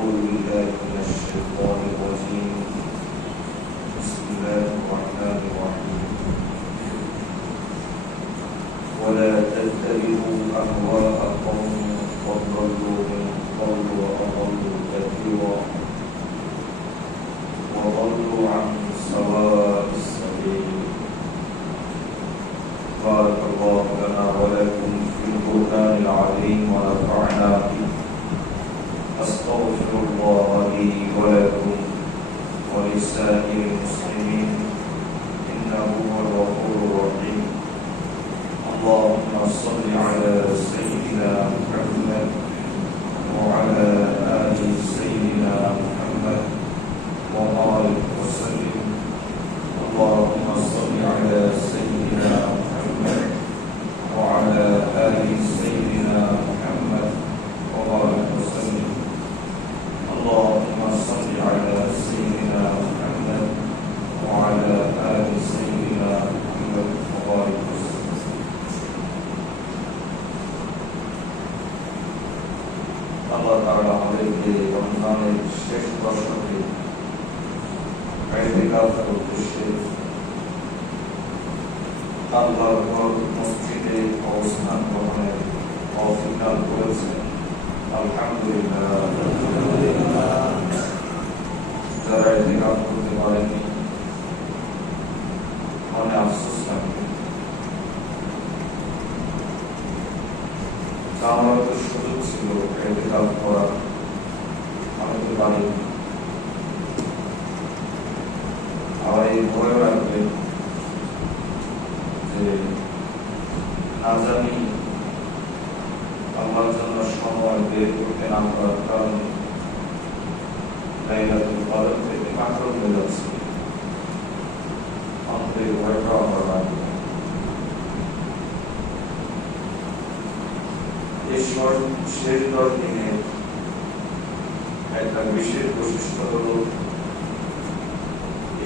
أعوذ بالله من الشيطان الرجيم بسم الله الرحمن الرحيم ولا تتبعوا أهواء قوم قد ضلوا من قبل وأضلوا كثيرا وضلوا عن سواء السبيل بارك الله لنا ولكم في القرآن العظيم ونفعنا به أستغفر الله لي ولكم ولسائر المسلمين إنه هو الغفور الرحيم اللهم صل على سيدنا محمد وعلى آل سيدنا محمد وبارك وسلم اللهم صل على سيدنا محمد وعلى آل سيدنا محمد وبارك وسلم اللهم صل على سيدنا محمد وعلى آل سيدنا محمد وبارك وسلم الله تعالى আমাদেরকে রমজানের শেষ দশকে ইতিকাফের উদ্দেশ্যে আল্লাহর ঘর মসজিদে অবস্থান গ্রহণের তৌফিক দান করেছেন আলহামদুলিল্লাহ। যারা ইতিকাফ করতে পারেনি মনে আফসোস লাগবে, আমার তো সুযোগ ছিল ইতিকাফ করার, আমি তো পারিনি। আবার এই ভয় রাখবে যে না জানি আল্লাহর জন্য সময় বের করতে না পারার কারণে লাইলাতুল কদর থেকে মাহরুম হয়ে যাচ্ছে। অন্তরে ভয়টা আমার লাগবে। এই শেষ 10 দিনে একটা বিশেষ বৈশিষ্ট্য হলো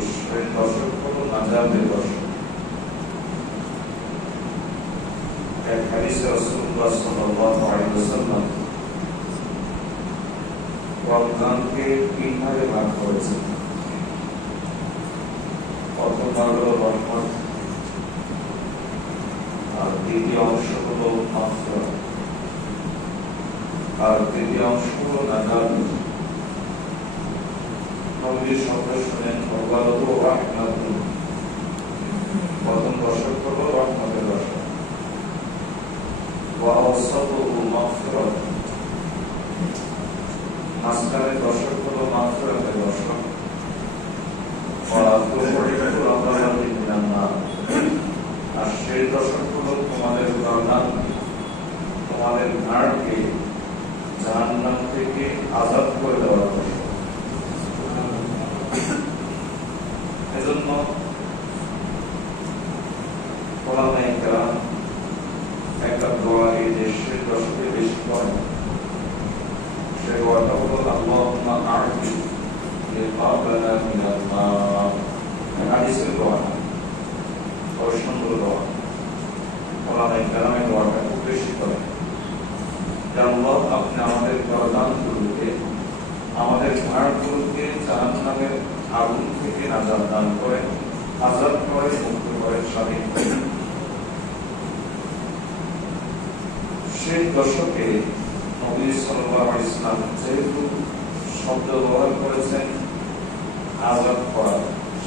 ঈশ্বরের দশক হলো নাজাতের দশক। এক হাদিসে রাসূলুল্লাহ সাল্লাল্লাহু আলাইহি ওয়াসাল্লাম রমজানকে 3 ভাগে ভাগ করেছেন। প্রথম ভাগ হলো রহমত, আর দ্বিতীয় অংশ হলো মাগফিরাত, আর তৃতীয় অংশ হলো নাজাত। নবীর শব্দ শুনেন ওয়ালাদু রাহমাতুন, প্রথম দশক হলো রহমতের দশক। ওয়া আওসাতুহু মাগফিরাত, মাঝখানের দশক হলো মাগফিরাতের দশক। ওয়া আখিরুহু রাহমাতুন মিনান নার, আর শেষ দশক হলো তোমাদের গর্দান, তোমাদের ঘাড়কে জাহান্নাম থেকে আযাদ করে দেওয়ার দশক। এজন্য ওলামায়ে কেরাম একটা দোয়া এই দেশের দশকে বেশি করেন। সে দোয়াটা হলো আল্লাহুম্মা আ'তি লিকাবানা মিনান নার। হাদিসের দোয়া, খুব সুন্দর দোয়া। ওলামায়ে কেরাম এই দোয়াটা খুব বেশি করেন যে আল্লাহ আপনি আমাদের গর্দানগুলোকে, আমাদের ঘাড়গুলোকে জাহান্নামের আগুন থেকে নাজাত দান করেন, আযাদ করে মুক্ত করেন, স্বাধীন করেন। সেই দশকে নবী সাল্লাল্লাহু আলাইহি ওয়াসাল্লাম যেহেতু শব্দ ব্যবহার করেছেন আযাদ করা,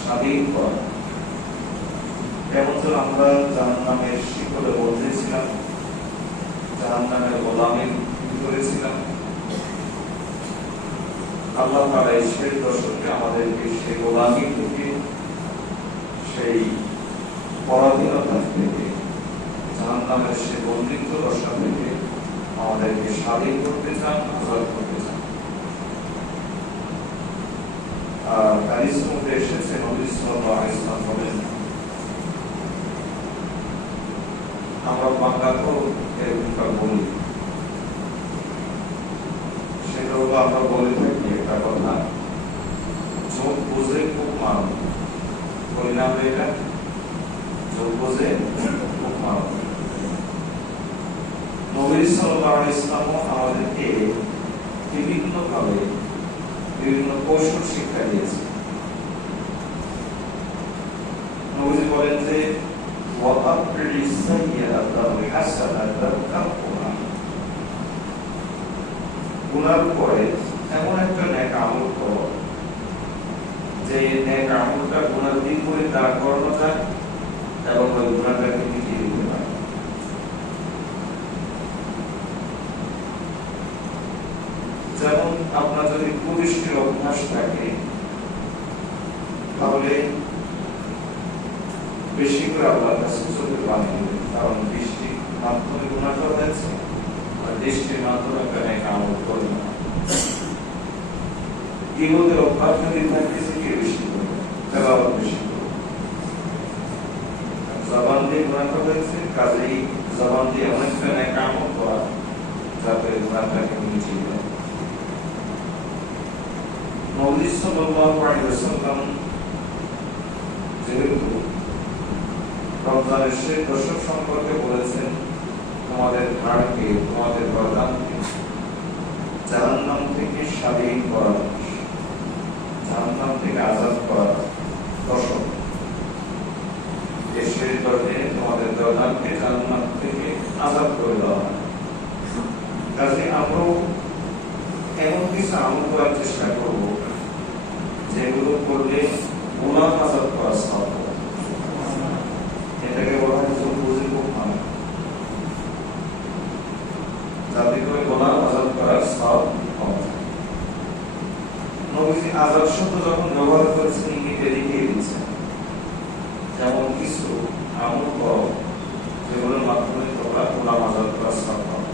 স্বাধীন করা, কেমন আমরা জাহান্নামের শিকলে বন্দি, জাহান্নামের গোলামির ভিতরে ছিলাম। আল্লাহ তাআলা এই শেষ দশকে আমাদেরকে সেই গোলামি থেকে, সেই পরাধীনতা থেকে, জাহান্নামের সেই বন্দিত্ব দশা থেকে আমাদেরকে স্বাধীন করতে চান, আযাদ করতে চান। আর হাদিসের মধ্যে এসেছে নবী সাল্লাল্লাহু আলাইহি ওয়াসাল্লাম বলেন, আমরা বাংলাতেও এরকমটা বলি, সেটা হলো আমরা বলে থাকি একটা কথা, চোখ বুঝে খুব মানো, বলি না আমরা এটা, চোখ বুঝে খুব মানো। নবী সাল্লাল্লাহু আলাইহি ওয়াসাল্লাম আমাদেরকে বিভিন্ন ভাবে বিভিন্ন কৌশল শিক্ষা দিয়েছে। নবীজি বলেন যে গুনার পরে এমন একটা নেক আমল করো যে নেক আমলটা গুনার বিপরীত দাঁড় করানো যায় এবং ওই গুনাহটাকে মিটিয়ে দিতে পারে। যেমন আপনার যদি কুদৃষ্টির অভ্যাস থাকে তাহলে বেশি করে আল্লাহর কাছে চোখের পানি দেবেন, কারণ দৃষ্টির মাধ্যমে গুনাহটা হয়েছে আর দৃষ্টির মাধ্যমে একটা নেক আমল করবে না। গীবতের অভ্যাস যদি থাকে জিকির বেশি করবে, তেলাওয়াত বেশি করবে। জবান দিয়ে গুনাহটা হয়েছে, কাজেই জবান দিয়ে এমন একটা নেক আমল করা যাতে গুনাহটাকে মিটিয়ে দেয়। নবী সাল্লাল্লাহু আলাইহি ওয়াসাল্লাম যেহেতু রমজানের শেষ দশক সম্পর্কে বলেছেন, তোমাদের ঘাড়কে, তোমাদের গর্দানকে জাহান্নাম থেকে স্বাধীন করা, জাহান্নাম থেকে আজাদ করা দশক। এই শেষ দশে তোমাদের গর্দানকে জাহান্নাম থেকে আজাদ করে দেওয়া হয়। কাজে আমরাও এমন কিছু আমল করার চেষ্টা করব যেগুলো করলে গুনাহ আজাদ করা সওয়াব। এটাকে বলা হয় বুঝে খুব ভালো, যাতে করে গুনাহ আজাদ করার সওয়াব পাওয়া যায়। নবীজি আজাদ শব্দ যখন ব্যবহার করেছেন ইঙ্গিতে দেখিয়ে দিচ্ছেন যেমন কিছু আমল করো যেগুলোর মাধ্যমে তোমরা গুনাহ আজাদ করার সওয়াব পাবে,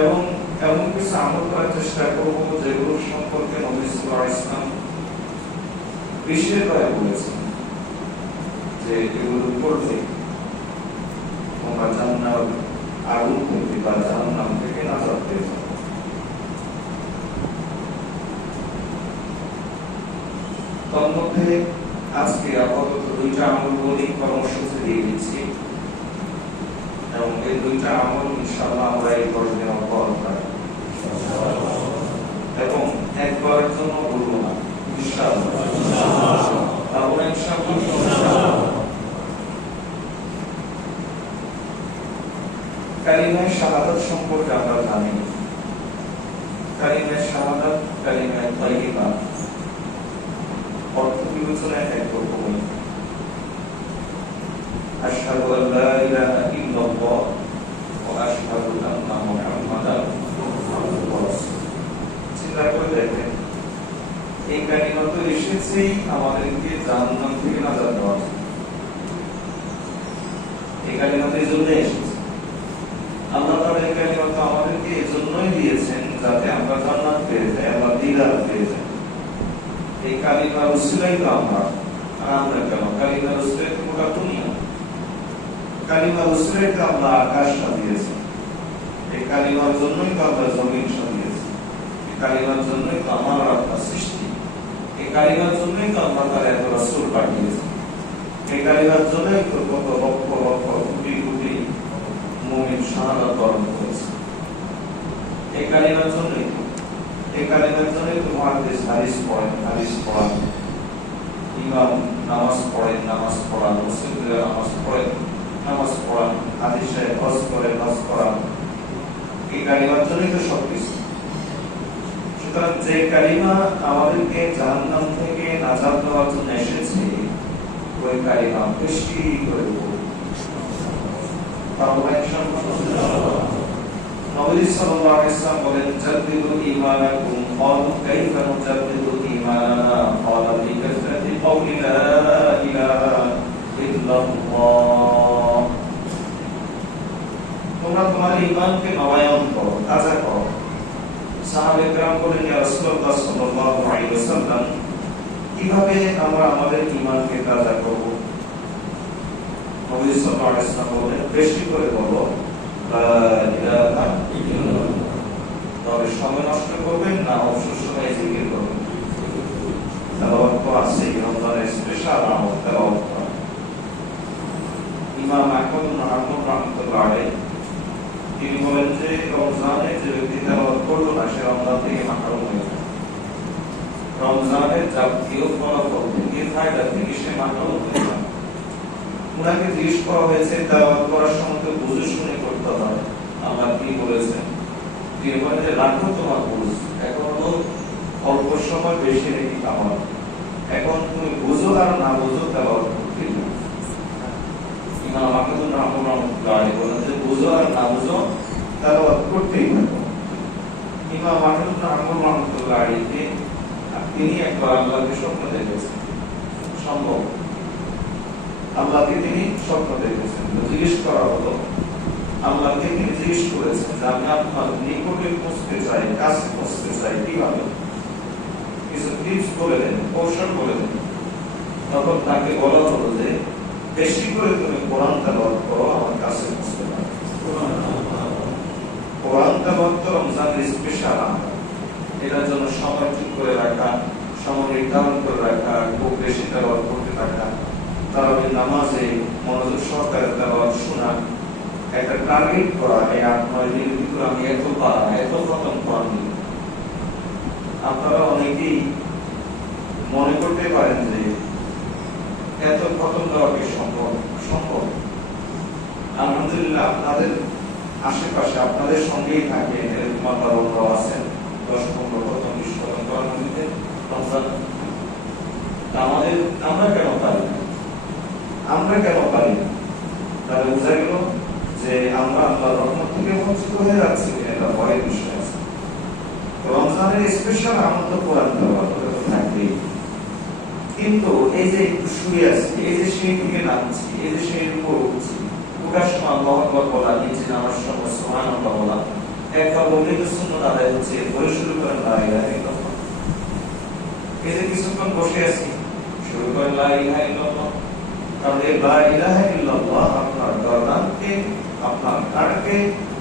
এবং এমন কিছু আমল করার চেষ্টা করবো যেগুলো সম্পর্কে নবী সাল্লাল্লাহু আলাইহি ওয়াসাল্লাম বিশেষভাবে বলেছেন যে এগুলো করলে তোমরা জান্নাত আগুন থেকে বা জাহান্নাম থেকে নাজাত পেয়ে যাবে। তন্মধ্যে আজকে আপাতত দুইটা আমল বলি কর্মসূচি দিয়ে দিচ্ছি, এবং এই দুইটা আমল ইনশাআল্লাহ আমরা এই 10 দিন পর এবং একবারের জন্য বলবো না, কালিমায়ে শাহাদাত সম্পর্কে আমরা জানি। কালিমায়ে শাহাদাত, কালিমায়ে তাইয়্যিবা অর্থ বিবেচনায় একরকম। আশহাদু আল্লা ইলাহা ইল্লাল্লাহ ওয়া আশহাদু আন্না মুহাম্মাদান আবদুহু ওয়া রাসূলুহু। চিন্তা করে দেখেন, এই কালিমা তো এসেছেই আমাদেরকে জাহান্নাম থেকে নাজাত দেওয়ার জন্য। এই কালিমা তো এই জন্য এসেছে, আল্লাহ তাআলা এই কালিমা তো আমাদেরকে এই জন্যই দিয়েছেন যাতে আমরা জান্নাত পেয়ে যাই, আল্লাহ দিদার পেয়ে যাই। এই কালিমার উসিলায় তো আমরা কেন কালিমার উসিলায় তো গোটা দুনিয়া, কালিমার উসিলায় তো আমরা আকাশ সাজিয়েছি, এই কালিমার জন্যই তো আমরা জমিন সাজিয়েছি, এই কালিমার জন্যই তো আমার আপনার সৃষ্টি, এই কালিমার জন্যই তো আল্লাহ তাআলা এত রাসূল পাঠিয়েছেন, এই কালিমার জন্যই তো কত লক্ষ লক্ষ কোটি কোটি মুমিন শাহাদাত বরণ করেছে। এই কালিমার জন্যই তো মুহাদ্দিস হাদিস পড়েন, ইমাম নামাজ পড়েন, নামাজ পড়ান, মুসল্লিরা নামাজ পড়েন, নামাজ পড়ান, হাদিসে হজ করেন, হজ করান। এই কালিমার জন্যই তো সবকিছু। সুতরাং যে কালিমা আমাদেরকে জাহান্নাম থেকে নাজাত দেওয়ার জন্য এসেছে, ওই কালিমা বেশি করে বলবো। নবী সাল্লাল্লাহু আলাইহি ওয়াসাল্লাম বলেন, জাদ্দিদু ঈমানাকুম। ক্বালু কাইফা নুজাদ্দিদু ঈমানানা? ক্বালা বিকাসরাতি কওলি লা ইলাহা ইল্লাল্লাহ। তোমরা তোমার ঈমানকে নবায়ন করো, তাজা করো। সাহাবায়ে কেরাম বলেন, ইয়া রাসূলুল্লাহ সাল্লাল্লাহু আলাইহি ওয়াসাল্লাম, কিভাবে আমরা আমাদের ঈমানকে তাজা করব? নবী সাল্লাল্লাহু আলাইহি ওয়াসাল্লাম বলেন, বেশি করে বলো লা ইলাহা ইল্লাল্লাহ। তবে সময় নষ্ট করবেন না, অবসর সময়ে জিকির করবেন। তেলাওয়াত তো আছে, রমজানের স্পেশাল আমল তেলাওয়াত করা। ইমাম আহমদ রাহমাতুল্লাহ আলাইহি তিনি বলেন যে রমজানে যে ব্যক্তি তেলাওয়াত করলো মাহরুম হয়ে যায়। রমজানের জাতীয় ফলাফল থেকে ফায়দা থেকে সে মাহরুম হয়ে যায়। উনাকে জিজ্ঞেস করা হয়েছে তেলাওয়াত করার সময় তো বুঝে শুনে করতে হয়, আল্লাহ কি বলেছেন? তিনি বলেন যে রাখো তোমার বুঝ, এখনো অল্প সময় বেশি রেখে আমার, এখন তুমি বুঝো আর না বুঝো তেলাওয়াত করতে না। ইমাম আহমদ রাহমাহুল্লাহ বলেন যে বুঝো আর না বুঝো তেলাওয়াত করতেই থাকো। ইমাম আহমদ রাহমাহুল্লাহ তিনি একবার আল্লাহকে স্বপ্ন দেখেছেন, সম্ভব আল্লাহকে তিনি স্বপ্ন দেখেছেন। জিজ্ঞেস করা হলো, আল্লাহকে তিনি জিজ্ঞেস করেছেন যে আমি আপনার নিকটে পৌঁছতে চাই, কাছে পৌঁছতে চাই, কিভাবে? কিছু টিপস বলে দেন, কৌশল বলে দেন। তখন তাকে বলা হলো যে বেশি করে তুমি কোরআন তেলাওয়াত করো, আমার কাছে পৌঁছতে পারো। কোরআন তেলাওয়াত তো রমজানের স্পেশাল আমল। এটার জন্য সময় ঠিক করে রাখা, সময় নির্ধারণ করে রাখা, খুব বেশি তেলাওয়াত করতে থাকা, তারাবি নামাজে মনোযোগ সহকারে তেলাওয়াত শোনা, একটা টার্গেট করা, এই ৮-৯ দিনের ভিতরে আমি এত পারা, এত খতম কোরআন। আপনারা অনেকেই মনে করতে পারেন যে এত খতম দেওয়া কি সম্ভব? সম্ভব। আলহামদুলিল্লাহ আপনাদের আশেপাশে আপনাদের সঙ্গেই থাকে এরকম আল্লাহর আছেন ১০-১৫ খতম ২০ খতম করার মধ্যে রমজান। আমাদের আমরা কেন পারি না? আমরা কেন পারি না? তাহলে বোঝা গেল যে আমরা আল্লাহর রহমত থেকে বঞ্চিত হয়ে যাচ্ছি, এটা ভয়ের বিষয় আছে। রমজানের স্পেশাল আমল তো কোরআন তেলাওয়াত থাকবেই, কিন্তু এই যে একটু শুয়ে আছি, এই যে সেই থেকে নামছি, এই যে সেই উপর উঠছি, ওটার সময় আল্লাহু আকবার বলা, নিচে নামার সময় সুবহানাল্লাহ বলা, একবার বললেই তো সুন্নাত আদায় হচ্ছে, এরপরে শুরু করেন লা ইলাহা ইল্লাল্লাহ। এই যে কিছুক্ষণ বসে আছি, শুরু করেন লা ইলাহা ইল্লাল্লাহ। কারণ এই লা ইলাহা ইল্লাল্লাহ আপনার গর্দানকে, আপনার কানকে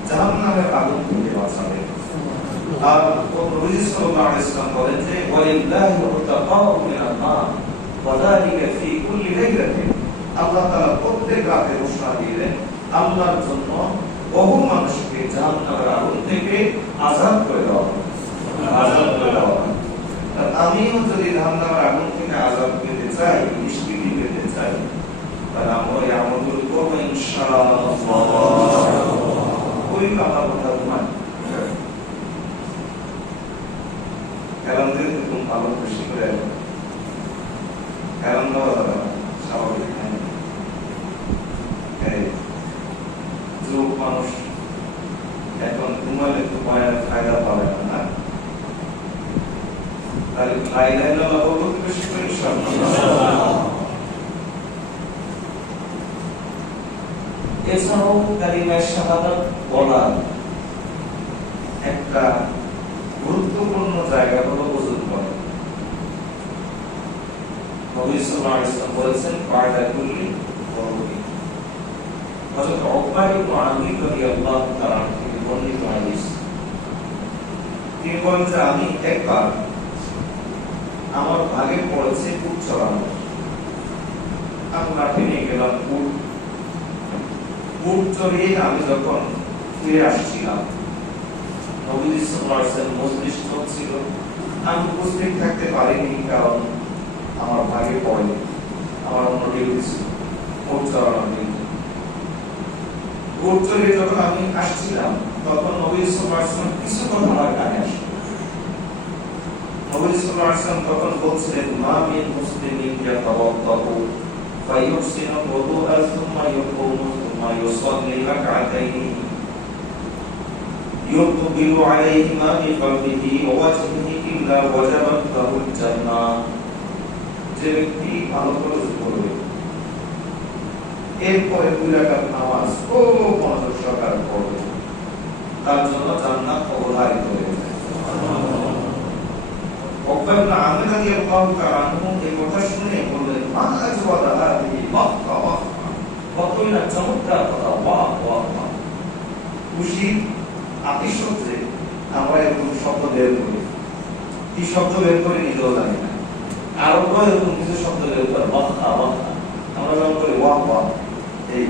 জাহান্নামের আগুন থেকে বাঁচাবে। আর নবী সাল্লাল্লাহু আলাইহি ওয়াসাল্লাম বলেন যে ওয়ালিল্লাহি উতাকাউ মিনান নার ওয়া যালিকা ফি কুল্লি লাইলাতিন। আল্লাহ তাআলা প্রত্যেক রাতে ঘোষণা দিলেন আল্লাহর জন্য বহু মানুষকে জাহান্নামের আগুন থেকে আযাদ করে দেওয়া হবে, আযাদ করে দেওয়া হবে। আমিও যদি জাহান্নামের আগুন থেকে আযাদ পেতে চাই, নিষ্কৃতি পেতে চাই, তাহলে আমরা এই আমলগুলো করব ইনশাআল্লাহ। ওই কথা ঘুমান কারণ যেহেতু তুমি ভালো খুশি করে কারণ দেওয়া যাবে না, স্বাভাবিক। যুব মানুষ এখন ঘুমালে তো মায়ের ফায়দা পাবে না, তাহলে লা ইলাহা ইল্লাল্লাহ বলতে বেশি করে ইনশাআল্লাহ। এছাড়াও কালিমা শাহাদাত বলা একটা গুরুত্বপূর্ণ জায়গা হলো ওযু করা। নবী সাল্লাল্লাহু আলাইহি ওয়াসাল্লাম বলেছেন বা'দা কুল্লি ওযু। হযরত উকবা ইবনে আমির রাদিয়াল্লাহু তাআলা থেকে বর্ণিত হাদিস, তিনি বলেন যে আমি একবার আমার ভাগে পড়েছে উট চড়ানো, আমি লাঠি নিয়ে গেলাম, উট চড়িয়ে আমি যখন ফিরে আসছিলাম, নবী সাল্লাল্লাহু আলাইহি ওয়াসাল্লাম মজলিস ছিল, আমি উপস্থিত থাকতে পারিনি, কারণ আমার ভাগে পড়েনি, আমার অন্য ডিউটি ছিল, উট চড়ানোর ডিউটি। উট চড়িয়ে যখন আমি আসছিলাম, তখন নবী সাল্লাল্লাহু আলাইহি ওয়াসাল্লাম কিছু কথা আমার কানে আসলো। নবী সাল্লাল্লাহু আলাইহি ওয়াসাল্লাম তখন বলছিলেন, মা মিন মুসলিমিন ইয়াতাওয়াদ্দাউ ফায়ুহসিনু ওযুআ সুম্মা ইয়াকুমু সুম্মা ইউসাল্লি রাকআতাইনি يقبل عليهما بقلبه ووجهه إلا وجبت له الجنة। যে ব্যক্তি ভালো করে ওযু করবে, এরপরে 2 রাকাত নামাজ খুব মনোযোগ সহকারে পড়বে, তার জন্য জান্নাত অবধারিত হয়ে যায়। উকবা ইবনে আমির রাদিয়াল্লাহু তাআলা আনহু এই কথা শুনে বললেন, মা আজওয়াদা হাদিহি ওয়াহ ওয়াহ, কতই না চমৎকার কথা, ওয়াহ ওয়াহ। খুশি আতিশয্যে আমরা এরকম শব্দ বের করি, কি শব্দ বের করি নিজেও জানি না। আরবরা এরকম কিছু শব্দ বের করে, ওয়াহ ওয়াহ, আমরা যেমন করি ওয়াহ ওয়াহ। এই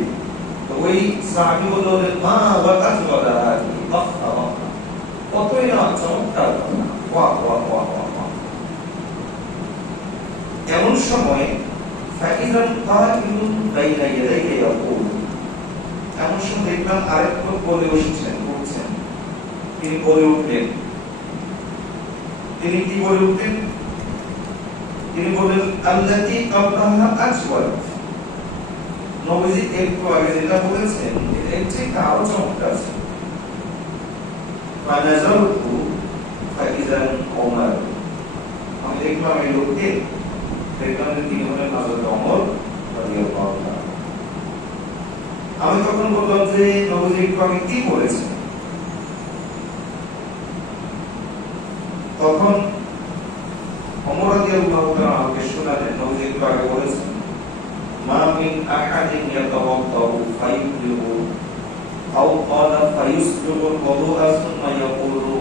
তো ওই সাহাবী বললেন, মা ওয়াতাজওয়াদা হাদিহি ওয়াহ ওয়াহ, কতই না চমৎকার কথা। এমন সময় ফাইজান কাইলুন বাইনা ইয়াদাইহি ইয়াকুল, এমন সময় দেখলাম আরেক লোক বলে বসেছেন, বলছেন। তিনি বলে উঠলেন, তিনি কি বলে উঠলেন? তিনি বলেন আল্লাতী কাবলাহা আজওয়াল, নবীজি একটু আগে যেটা বলেছেন এর চেয়ে আরো চমৎকার ছিল। ফানাজারতু ফাইজান ওমর, আমি দেখলাম এই লোককে, দেখলাম যে তিনি হলেন হযরত ওমর রাদিয়াল্লাহু তাআলা। আমি তখন বললাম যে নবীজি একটু আগে কি বলেছেন? তখন ওমর রাদিয়াল্লাহু তাআলা আমাকে শোনালেন, নবীজি একটু আগে বলেছেন মা মিন আহাদিন ইয়াতাওয়াদ্দাউ ফায়ুযিবু আও ক্বালা ফায়ুসবিগু আল-ওযুআ সুম্মা ইয়াকুলু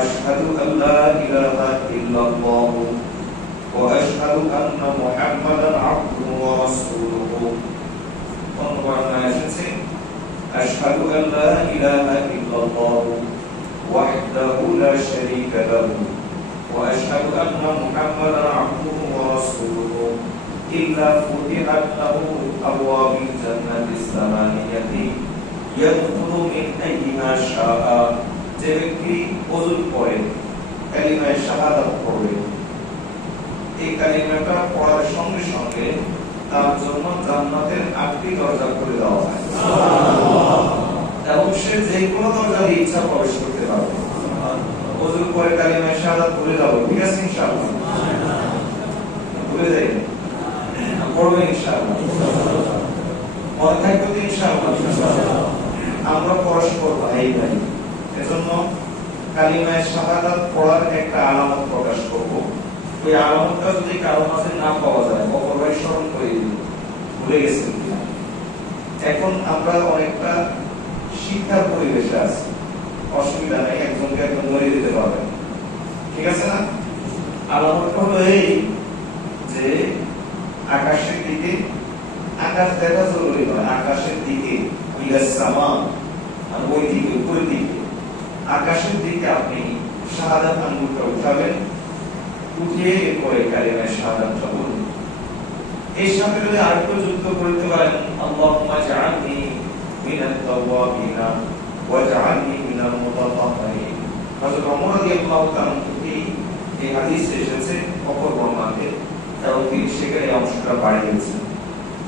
আশহাদু আল্লা ইলাহা ইল্লাল্লাহ ওয়া আশহাদু আন্না মুহাম্মাদান আবদুহু ওয়া রাসূলুহু। অন্যভাবে এসেছে আশহাদু আল্লা ইলাহা ইল্লাল্লাহ ওয়াহদাহু লা শারীকা লাহু ওয়া আশহাদু আন্না মুহাম্মাদান আবদুহু ওয়া রাসূলুহু ইল্লা ফুতিহাত লাহু আবওয়াবুল জান্নাতিস সামানিয়াতি ইয়াদখুলু মিন আইয়িহা শাআ। যে ব্যক্তি ওযু করে কালিমা শাহাদাত পড়বে, এই কালিমাটা পড়ার সঙ্গে সঙ্গে তার জন্য জান্নাতের 8টি দরজা খুলে দেওয়া হয়, এবং সে যে কোনো দরজা দিয়ে ইচ্ছা প্রবেশ করতে পারবে। ওযু করে কালিমা শাহাদাত পড়ে যাবে, ঠিক আছে ইনশাআল্লাহ? বলে দেই পড়বে ইনশাআল্লাহ, মনে থাকবে তো ইনশাআল্লাহ। আমরা পরস্পর ভাই ভাই, এজন্য কালিমা শাহাদাত পড়ার একটা আলামত প্রকাশ করব। ওই আলামতটা যদি কারো মাঝে না পাওয়া যায়, অপরভাবে স্মরণ করে দিন, ভুলে গেছেন কিনা। এখন আমরা অনেকটা শিক্ষার পরিবেশে আছি, অসুবিধা নেই, একজনকে একজন ধরে দিতে পারবেন, ঠিক আছে না? আলামতটা হলো এই যে আকাশের দিকে, আকাশ দেখা জরুরি নয়, আকাশের দিকে ইলাস-সামা, আর ওই দিকে উপরের দিকে আকাশের দিকে আপনি শাহাদাত আঙ্গুলটা উঠাবেন, উঠিয়ে এরপরে কালিমা শাহাদাতটা বলুন। এর সাথে যদি আরেকটু যুক্ত করতে পারেন আল্লাহুম্মা জাআলনি মিনাত তাওয়াবিনা ওয়া জাআলনি মিনাল মুতাতাহহিরিন। হযরত ওমর রাদিয়াল্লাহু তাআলা এই হাদিসে এসেছে অপর বর্ণনাতে, এবং তিনি সেখানে অংশটা বাড়িয়েছেন।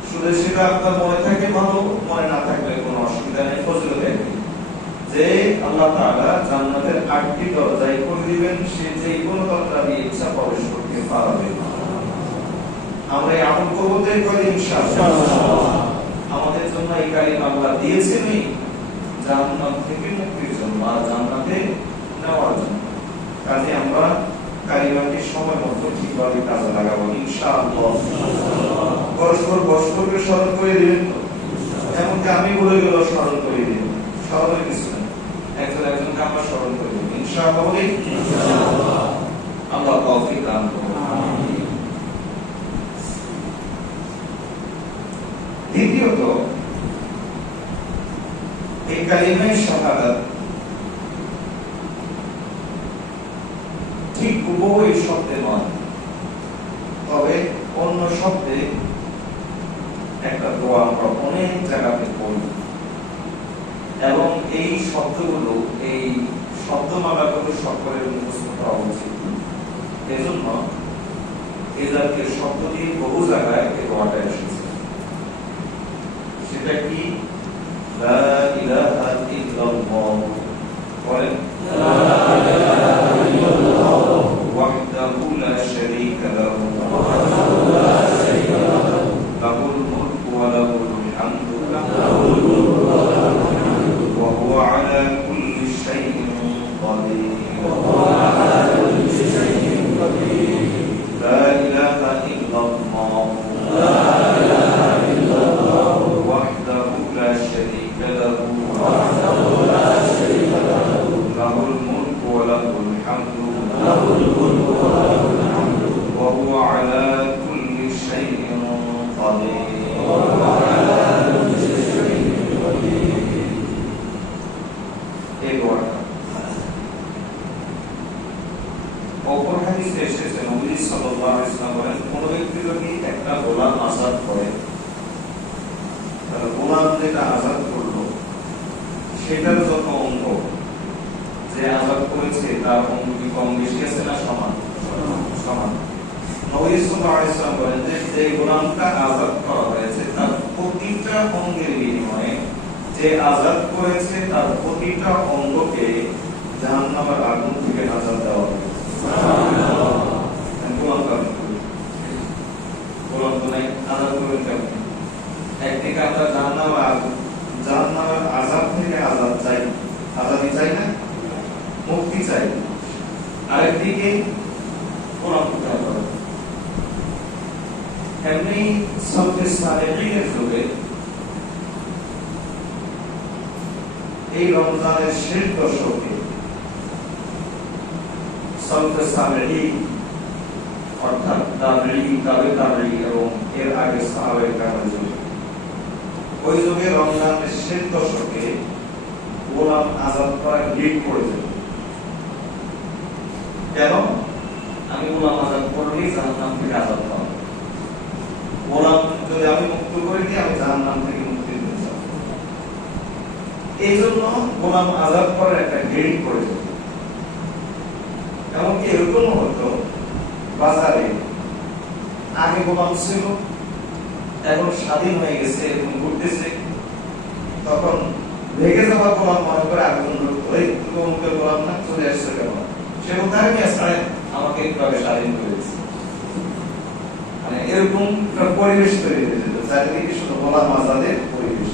শুধু সেটা আপনার মনে থাকে ভালো, মনে না থাকলে কোনো অসুবিধা নেই, ফজিলত একই যে আল্লাহ তাআলা জান্নাতের 8টি দরজায় করে দিবেন, সে যে কোনো দরজা দিয়ে ইচ্ছা প্রবেশ করতে পারবে। আমরা এই আমল করব তো ইনশাআল্লাহ। আমাদের জন্য এই কালিমা আল্লাহ দিয়েছেনই জান্নাত থেকে মুক্তির জন্য, আর জান্নাতে নেওয়ার জন্য। কাজে আমরা কালিমাটি সময় মতো ঠিকভাবে কাজে লাগাবো ইনশাআল্লাহ। পরস্পরকে স্মরণ করে দিবেন তো, এমনকি আমি বলে গেল স্মরণ করে দিবেন, স্মরণের কিছু নেই, একজন একজনকে আমরা স্মরণ করে দিবেন ইনশাআল্লাহ। আল্লাহ তৌফিক দান করুন। দ্বিতীয়ত, এই কালিমা শাহাদাত ঠিক উভয় শব্দে নয়, তবে অন্য শব্দে একটা দোয়া আমরা অনেক জায়গাতে পড়ি, এবং এই শব্দগুলো, এই শব্দমালাগুলো সকলের মুখস্থ করা উচিত। এজন্য এই জাতীয় শব্দ দিয়ে বহু জায়গায় এই দোয়াটা এসেছে। সেটা কি? লা ইলাহা ইল্লাল্লাহ, বলেন লা ইলাহা ইল্লাল্লাহ ওয়াহদাহু লা শারীকা লাহু লাহুল মুলকু ওয়া লাহুল হামদু ওয়া হুয়া আলা কুল্লি শাইইন কাদির। লা ইলাহা ইল্লাল্লাহ ওয়াহদাহু লা শারীকা লাহু অপর হাদিসে এসেছে নবী সাল্লাল্লাহু আলাইহি ওয়াসাল্লাম বলেন, কোন ব্যক্তি যদি একটা গোলাম আযাদ করে, তাহলে গোলাম যেটা আযাদ করলো সেটার যত অঙ্গ যে আযাদ করেছে তার অঙ্গ কি কম বেশি আছে না সমান? সমান। নবী সাল্লাল্লাহু আলাইহি ওয়াসাল্লাম বলেন যে গোলামটা আযাদ করা হয়েছে তার প্রতিটা অঙ্গের বিনিময়ে যে আযাদ করেছে তার প্রতিটা অঙ্গকে জাহান্নামের আগুন থেকে নাজাত দেওয়া হবে। সুবহানাল্লাহ। গোলাম তো নাই, আযাদ করবেন কেমন? একদিকে আমরা জাহান্নামের আযাব থেকে আযাদ চাই, আযাদি চাই না, মুক্তি চাই। আরেকদিকে গোলাম কোথায় পাবে? এমনি সালফে সালেহিনের যুগে এই রমজানের শেষ দশকে সালফে সালেহিন অর্থাৎ তাবে এবং এর আগে সাহাবায়ে কেরামের যুগে, ওই যুগে রমজানের শেষ দশকে গোলাম আযাদ করা লিড করেছিল। কেন? আমি গোলাম আযাদ করলেই জাহান্নাম থেকে আযাদ পাবো, গোলাম যদি আমি মুক্ত করে দিই আমি জাহান্নাম থেকে মুক্তি পেয়ে যাব। এই জন্য গোলাম আযাদ করার একটা লিড করেছিল। এমনকি এরকম হতো বাজারে আগে গোলাম ছিল, এখন স্বাধীন হয়ে গেছে, এরকম ঘুরতেছে, তখন ভেগে যাওয়া গোলাম মনে করে আগুন ধরে মুখের গোলাম না চলে আসছে কেন? সে কোথায় নিয়ে আসলে আমাকে একটু আগে স্বাধীন করে দিচ্ছে। মানে এরকম পরিবেশ তৈরি হয়ে যেত, চারিদিকে শুধু গোলাম আযাদের পরিবেশ।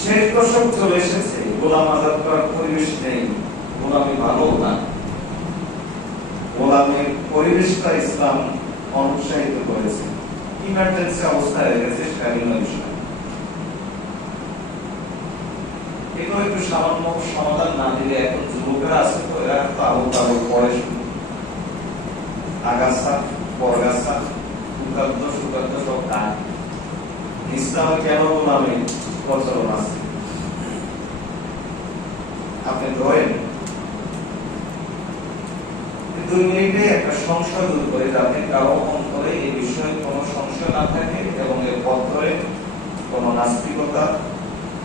শেষ দশক চলে এসেছে, গোলাম আযাদ করার পরিবেশ নেই, গোলামি ভালো না, গোলামের পরিবেশটা ইসলাম অনুৎসাহিত করেছে, ইমার্জেন্সি অবস্থায় রেখেছে স্বাধীন বিষয়। এগুলো একটু সামান্য সমাধান না দিলে এখন যুবকেরা আছে তো এরা তো আবু পড়ে শুধু আগাছা বরগাছা সুখাদ্য সব কাজ। ইসলামে কেন গোলামি প্রচলন আছে আপনি ধরেন 2 মিনিটে একটা সংশয় দূর করে, যাতে কারো অন্তরে এই বিষয়ে কোনো সংশয় না থাকে এবং এর পথ ধরে কোনো নাস্তিকতা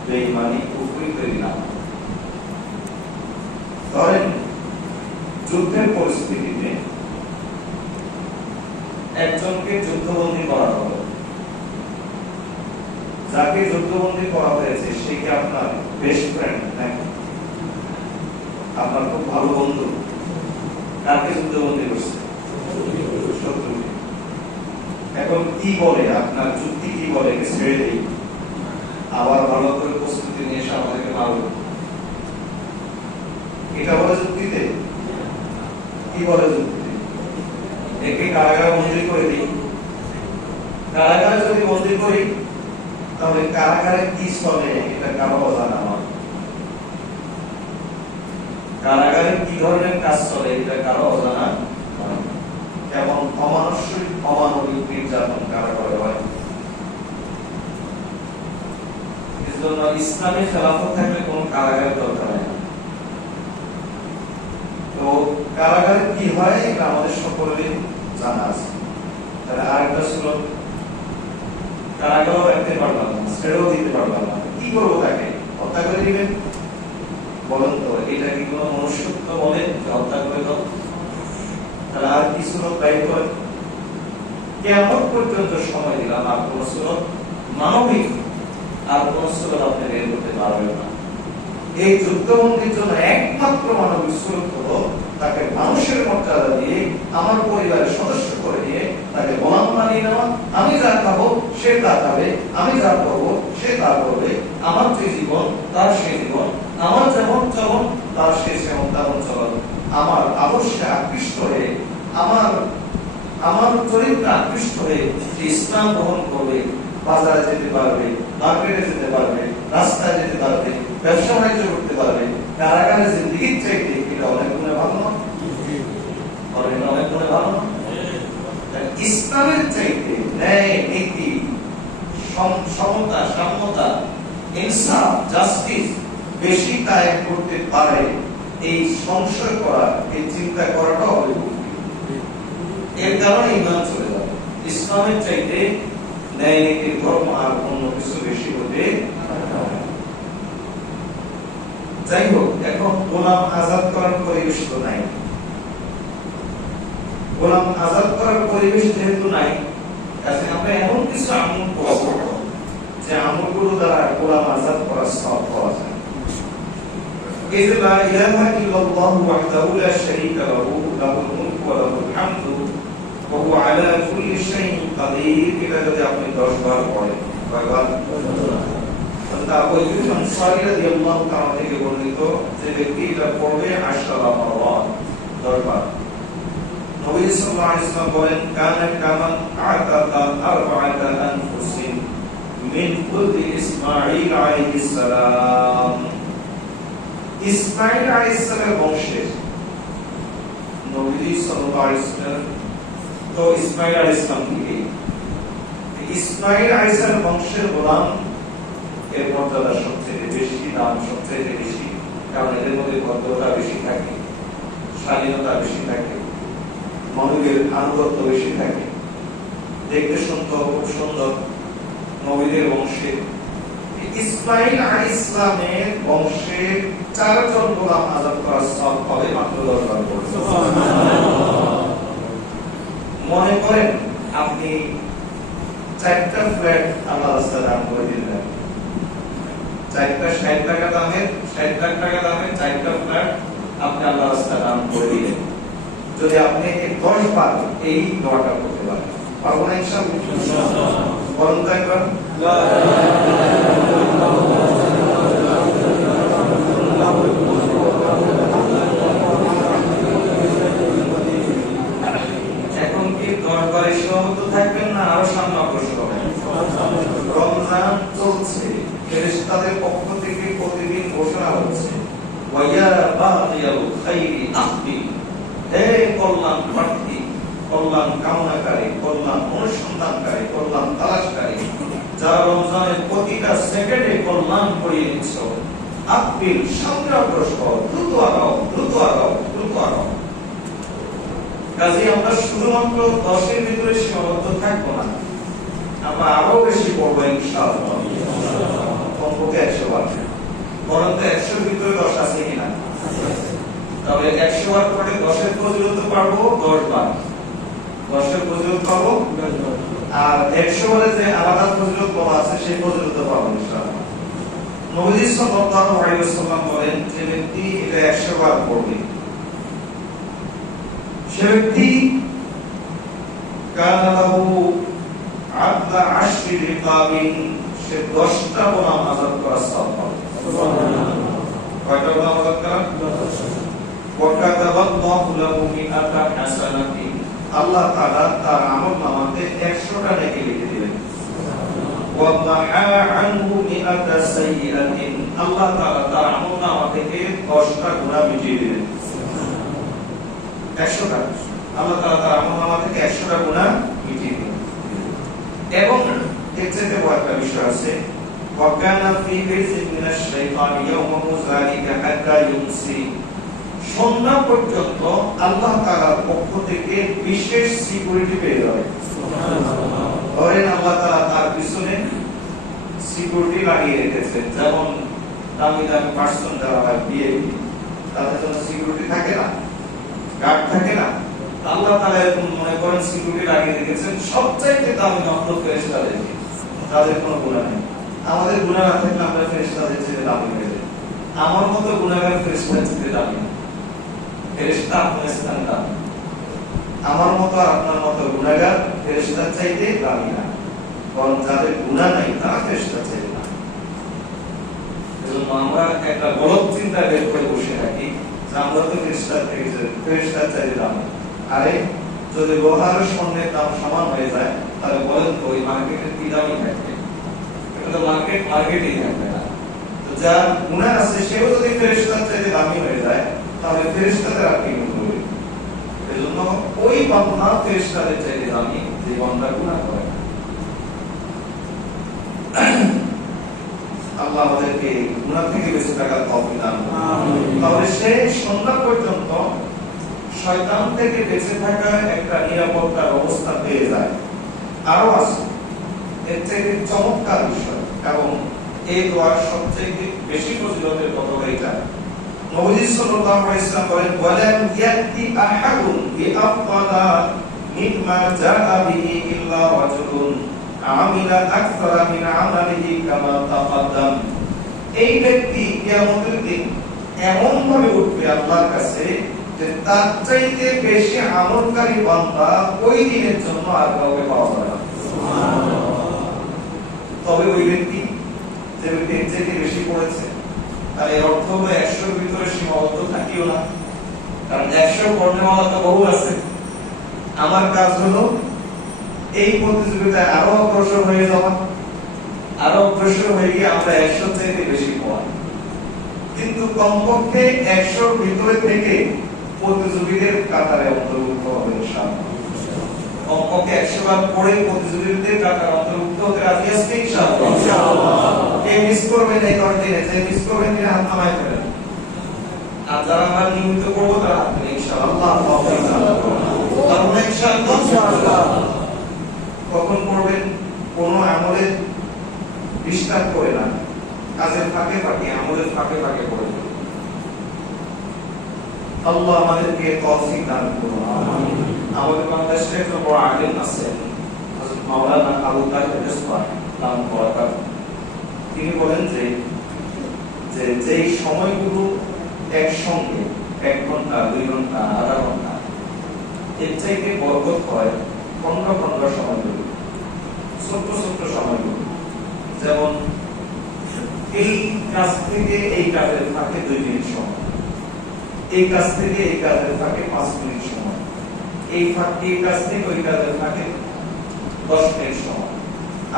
বেঈমানি কুফরি তৈরি না হয়। ধরেন যুদ্ধের পরিস্থিতিতে একজনকে যুদ্ধবন্দী করা হলো, যাকে যুদ্ধবন্দী করা হয়েছে সে কি আপনার বেস্ট ফ্রেন্ড নাকি আপনার খুব ভালো বন্ধু? কাকে যুদ্ধবন্দী করছে? শত্রু। এখন কি বলে, আপনার যুক্তি কি বলে? ছেড়ে দেই, আবার ভালো করে প্রস্তুতি নিয়ে এসে আমাদেরকে মারবে, এটা বলে যুক্তিতে? কি বলে যুক্তিতে? একে কারাগারে বন্দী করে দিই। কারাগারে যদি বন্দী করি তাহলে কারাগারে কি চলে এটা কারো অজানা নয়, কারাগারে কি ধরনের কাজ চলে এটা কারো অজানা নয়, এবং অমানবিক নির্যাতন কারাগারে হয়। এজন্য ইসলামী খেলাফত থাকলে কোনো কারাগারের দরকার হয় না। তো কারাগারে কি হয় এটা আমাদের সকলেরই জানা আছে। তাহলে আরেকটা ছিল কারাগারও রাখতে পারলাম না, ছেড়েও দিতে পারলাম না, কি করবো? তাকে হত্যা করে দিবেন? বলেন তো এটা কি কোনো মনুষ্যত্ব বলে হত্যা করে দাও? তাহলে আর কি সুরত বাইর করে কিয়ামত পর্যন্ত সময় দিলাম, আর কোন সুরত মানবিক আর কোন সুরত আপনি বের করতে পারবেন না। এই যুদ্ধবন্দীর জন্য একমাত্র মানবিক সুরত হলো তাকে মানুষের মর্যাদা দিয়ে আমার পরিবারের সদস্য করে দিয়ে তাকে গোলাম বানিয়ে নেওয়া। আমি যা খাবো সে তা খাবে, আমি যা করবো সে তা করবে, আমার যে জীবন তার সে জীবন, আমার যেমন চলন তার সে যেমন তেমন চলন, আমার আদর্শে আকৃষ্ট হয়ে আমার চরিত্রে আকৃষ্ট হয়ে ইসলাম গ্রহণ করবে, বাজারে যেতে পারবে, মার্কেটে যেতে পারবে, রাস্তায় যেতে পারবে, ব্যবসা বাণিজ্য করতে পারবে, কারাগারে জিন্দেগির চাইতে এটা অনেক গুণে ভালো না? অনেক গুণে ভালো না? ইসলামের চাইতে ন্যায়, নীতি, সমতা, সাম্যতা, ইনসাফ, জাস্টিস বেশি কায়েম করতে পারে এই সংশয় করা, এই চিন্তা করাটা হবে এর কারণে ঈমান চলে যাবে। ইসলামের চাইতে ন্যায় নীতির ধর্ম আর অন্য কিছু বেশি হতে যাই হোক, এখন গোলাম আজাদ করার পরিবেশ তো নাই। গোলাম আজাদ করার পরিবেশ যেহেতু নাই, কাজে আমরা এমন কিছু আমল করব যে আমলগুলো দ্বারা গোলাম আজাদ করার সওয়াব পাওয়া যায়। এই যে লা ইলাহা ইল্লাল্লাহু ওয়াহদাহু লা শারীকা লাহু লাহুল মুলকু ওয়া লাহুল হামদু ওয়া হুয়া আলা কুল্লি শাইইন কাদির, এটা যদি আপনি 10 বার পড়েন, কয়বার? আবু আইয়ুব আনসারী রাদিয়াল্লাহু তাআলা থেকে বর্ণিত যে ব্যক্তি এটা পড়বে 10 বার 10 বার। নবী সাল্লাল্লাহু আলাইহি ওয়াসাল্লাম বলেন, কানা কামান আতাকা আরবাআতা আনফুসিন মিন কুল্লি ইসমাঈল আলাইহিস সালাম। ইসমাঈল আলাইহিস সালামের বংশের নবী সাল্লাল্লাহু আলাইহি ওয়াসাল্লাম তো ইসমাঈল আলাইহিস সালাম থেকে, ইসমাঈল আলাইহিস সালামের বংশের গোলাম এর মর্যাদা সবচেয়ে বেশি, দাম সবচেয়ে বেশি, কারণ এদের মধ্যে ভদ্রতা বেশি থাকে, স্বাধীনতা বেশি থাকে, মানবের আনুগত্য বেশি থাকে, দেখতে সুন্দর, খুব সুন্দর নবীদের বংশে। ইসমাঈল আলাইহিস সালামের বংশে 4 জন গোলাম আজাদ করার সওয়াব হবে মাত্র 10 বার করে। মনে করেন আপনি 4টা ফ্ল্যাট আল্লাহর রাস্তায় দান করে দিলেন, 4টা 60 টাকা দামের 60 লাখ টাকা দামের 4টা ফ্ল্যাট আপনি আল্লাহর রাস্তায় দান করে দিলেন। যদি আপনি 10 বার এই দোয়াটা করতে পারেন, পারবো না ইনশাআল্লাহ? বলুন তো একবার, লা এখন কি 10 বারে সীমাবদ্ধ থাকবেন না আরো সামনে অগ্রসর হবেন? রমজান চলছে, ফেরেশতাদের পক্ষ থেকে প্রতিদিন ঘোষণা হচ্ছে, ওয়া বাগিয়াল খাইরি আহদি, হে কল্যাণ প্রার্থী, কল্যাণ কামনাকারী, কল্যাণ অনুসন্ধানকারী, কল্যাণ তালাশকারী, যারা রমজানের প্রতিটা সেকেন্ডে কল্যাণ করিয়ে নিচ্ছ, আপনি সামনে অগ্রসর, দ্রুত আগাও, দ্রুত আগাও, দ্রুত আগাও। কাজে আমরা শুধুমাত্র 10-এর ভিতরে সীমাবদ্ধ থাকবো না, আমরা আরো বেশি পড়বো ইনশাআল্লাহ। কমপক্ষে 100 বার, বরং 100-এর ভিতরে 10 আছে কিনা? তবে 100 বার পরে 10-এর ফজিলত পাবো 10 বার, 10-এর ফজিলত পাবো 10 বার, আর 100 বারে যে আলাদা ফজিলত পাওয়া আছে সেই ফজিলত পাবো ইনশাআল্লাহ। নবী সাল্লাল্লাহু আলাইহি ওয়াসাল্লাম বলেন, যে ব্যক্তি এটা 100 বার পড়বে সে ব্যক্তি কানা লাহু আদলা 10 রিকাবিন, সে 10টা গোলাম আজাদ করার সওয়াব পাবে। সুবহানাল্লাহ। কয়টা গোলাম আজাদ করা? 10। ওয়া কাতাবাল্লাহু লাহু মিআতা হাসানাতিন, আল্লাহ তাআলা তার আমলনামাতে 100টা নেকি লিখে দিবেন। ওয়া মাহা আনহু মিআতা সাইয়্যাতিন, আল্লাহ তাআলা তার আমলনামা থেকে 10টা গুনাহ মিটিয়ে দিবেন। 100টা, আল্লাহ তাআলা তার আমলনামা থেকে 100টা গুনাহ মিটিয়ে দিবেন। এবং এর চেয়ে বড় একটা বিষয় আছে, ওয়া কানা ফি বাইতিন মিনাশ শাইতান ইয়াওমাহু যালিকা হাত্তা ইউমসি, সন্ধ্যা পর্যন্ত আল্লাহ তাআলার পক্ষ থেকে বিশেষ সিকিউরিটি পেয়ে যাবে। সুবহানাল্লাহ। ধরেন আল্লাহ তাআলা তার পিছনে সিকিউরিটি লাগিয়ে রেখেছেন, যেমন দামি দামি পার্সন যারা হয় বিএপি, তাদের জন্য সিকিউরিটি থাকে না, গার্ড থাকে না, আল্লাহ তাআলা এরকম মনে করেন সিকিউরিটি লাগিয়ে রেখেছেন সবচাইতে দামি মাত্র ফেরেশতাদেরকে, তাদের কোনো গুনাহ নেই। আমাদের গুনাহ না থাকলে আমরা ফেরেশতাদের চেয়ে দামি হয়ে যাই। আমার মতো গুনাহগার ফেরেশতাদের চেয়ে দামি না, ফেরেশতা আপনার স্থানে দামি। আমার মতো আপনার মতো গুনাহগার ফেরেশতার চাইতে দামি না, কারণ যাদের গুনাহ নাই তারা ফেরেশতার চাইতে না। এজন্য আমরা একটা গলত চিন্তা বের করে বসে থাকি যে আমরা তো ফেরেশতার চাইতে দামি। আরে যদি লোহার স্বর্ণের দাম সমান হয়ে যায়, তাহলে বলেন তো ওই মার্কেটের কি দামই থাকবে? এটা তো মার্কেটই থাকবে না। তো যার গুনাহ আছে সেও যদি ফেরেশতার চাইতে দামি হয়ে যায়, তাহলে ফেরেশতাদের আর কি গুণ হবে? এজন্য ওই বান্দা ফেরেশতাদের চাইতে দামি যে বান্দা গুনাহ করে। আল্লাহ আল্লাহ আমাদেরকে গুনাহ থেকে বেঁচে থাকার তৌফিক দান করুন। তাহলে সেই সন্ধ্যা পর্যন্ত শয়তান থেকে বেঁচে থাকা একটা নিরাপত্তার অবস্থা পেয়ে যায়। আরো আছে এর থেকে চমৎকার বিষয় এবং এই দোয়ার সবচেয়ে বেশি ফজিলতের কথা এটা নবী সাল্লাল্লাহু আলাইহি ওয়াসাল্লাম বলেন ওয়ালাম ইয়াতি আহাদুন বিআফদালা মিম্মা জাআ বিহি ইল্লা রাজুলুন আমিলা আকসারা মিন আমালিহি কামা তাকাদ্দাম। এই ব্যক্তি কিয়ামতের দিন এমন ভাবে উঠবে আল্লাহর কাছে যে তার চাইতে বেশি আমলকারী বান্দা ওই দিনের জন্য আর কাউকে পাওয়া যাবে না। তবে ওই ব্যক্তি যে ব্যক্তি এর চাইতে বেশি পড়েছে তার এর অর্থ হলো 100-র ভিতরে সীমাবদ্ধ থাকিও না, কারণ 100 পড়নেওয়ালা তো বহু আছে। আমার কাজ হলো এই প্রতিযোগিতায় আরো অগ্রসর হয়ে যাওয়া, আরো অগ্রসর হয়ে গিয়ে আমরা 100 চাইতে বেশি পড়া, কিন্তু কমপক্ষে 100-র ভিতরে থেকে প্রতিযোগীদের কাতারে অন্তর্ভুক্ত হবে ইনশাআল্লাহ। কমপক্ষে 100 বার পড়ে প্রতিযোগীদের কাতারে অন্তর্ভুক্ত হতে রাজি আছি ইনশাআল্লাহ। কে মিস করবেন এই কন্টিনে, যে মিস করবেন তিনি হাত নামায় ফেলেন, আর যারা আমরা নিয়মিত করব তারা হাত তুলে ইনশাআল্লাহ। তাহলে ইনশাআল্লাহ কখন করবেন? কোন আমলে ডিস্টার্ব করে না, কাজের ফাঁকে ফাঁকে আমলের ফাঁকে ফাঁকে করে। আল্লাহ আমাদেরকে তৌফিক দান করুন। আমিন। আমাদের বাংলাদেশে একজন বড় আলেম আছেন হযরত মাওলানা আবু তাহের রেজওয়ান নাম বরাকাত। তিনি বলেন যে যেই সময়গুলো একসঙ্গে 1 ঘন্টা 2 ঘন্টা আধা ঘন্টা এর চাইতে বরকত হয় খন্ড খন্ড সময়গুলো, ছোট্ট ছোট্ট সময়গুলো। যেমন এই কাজ থেকে এই কাজের ফাঁকে 2 মিনিট সময়, এই কাজ থেকে এই কাজের ফাঁকে 5 মিনিট সময়, এই কাজ থেকে ওই কাজের ফাঁকে 10 মিনিট সময়।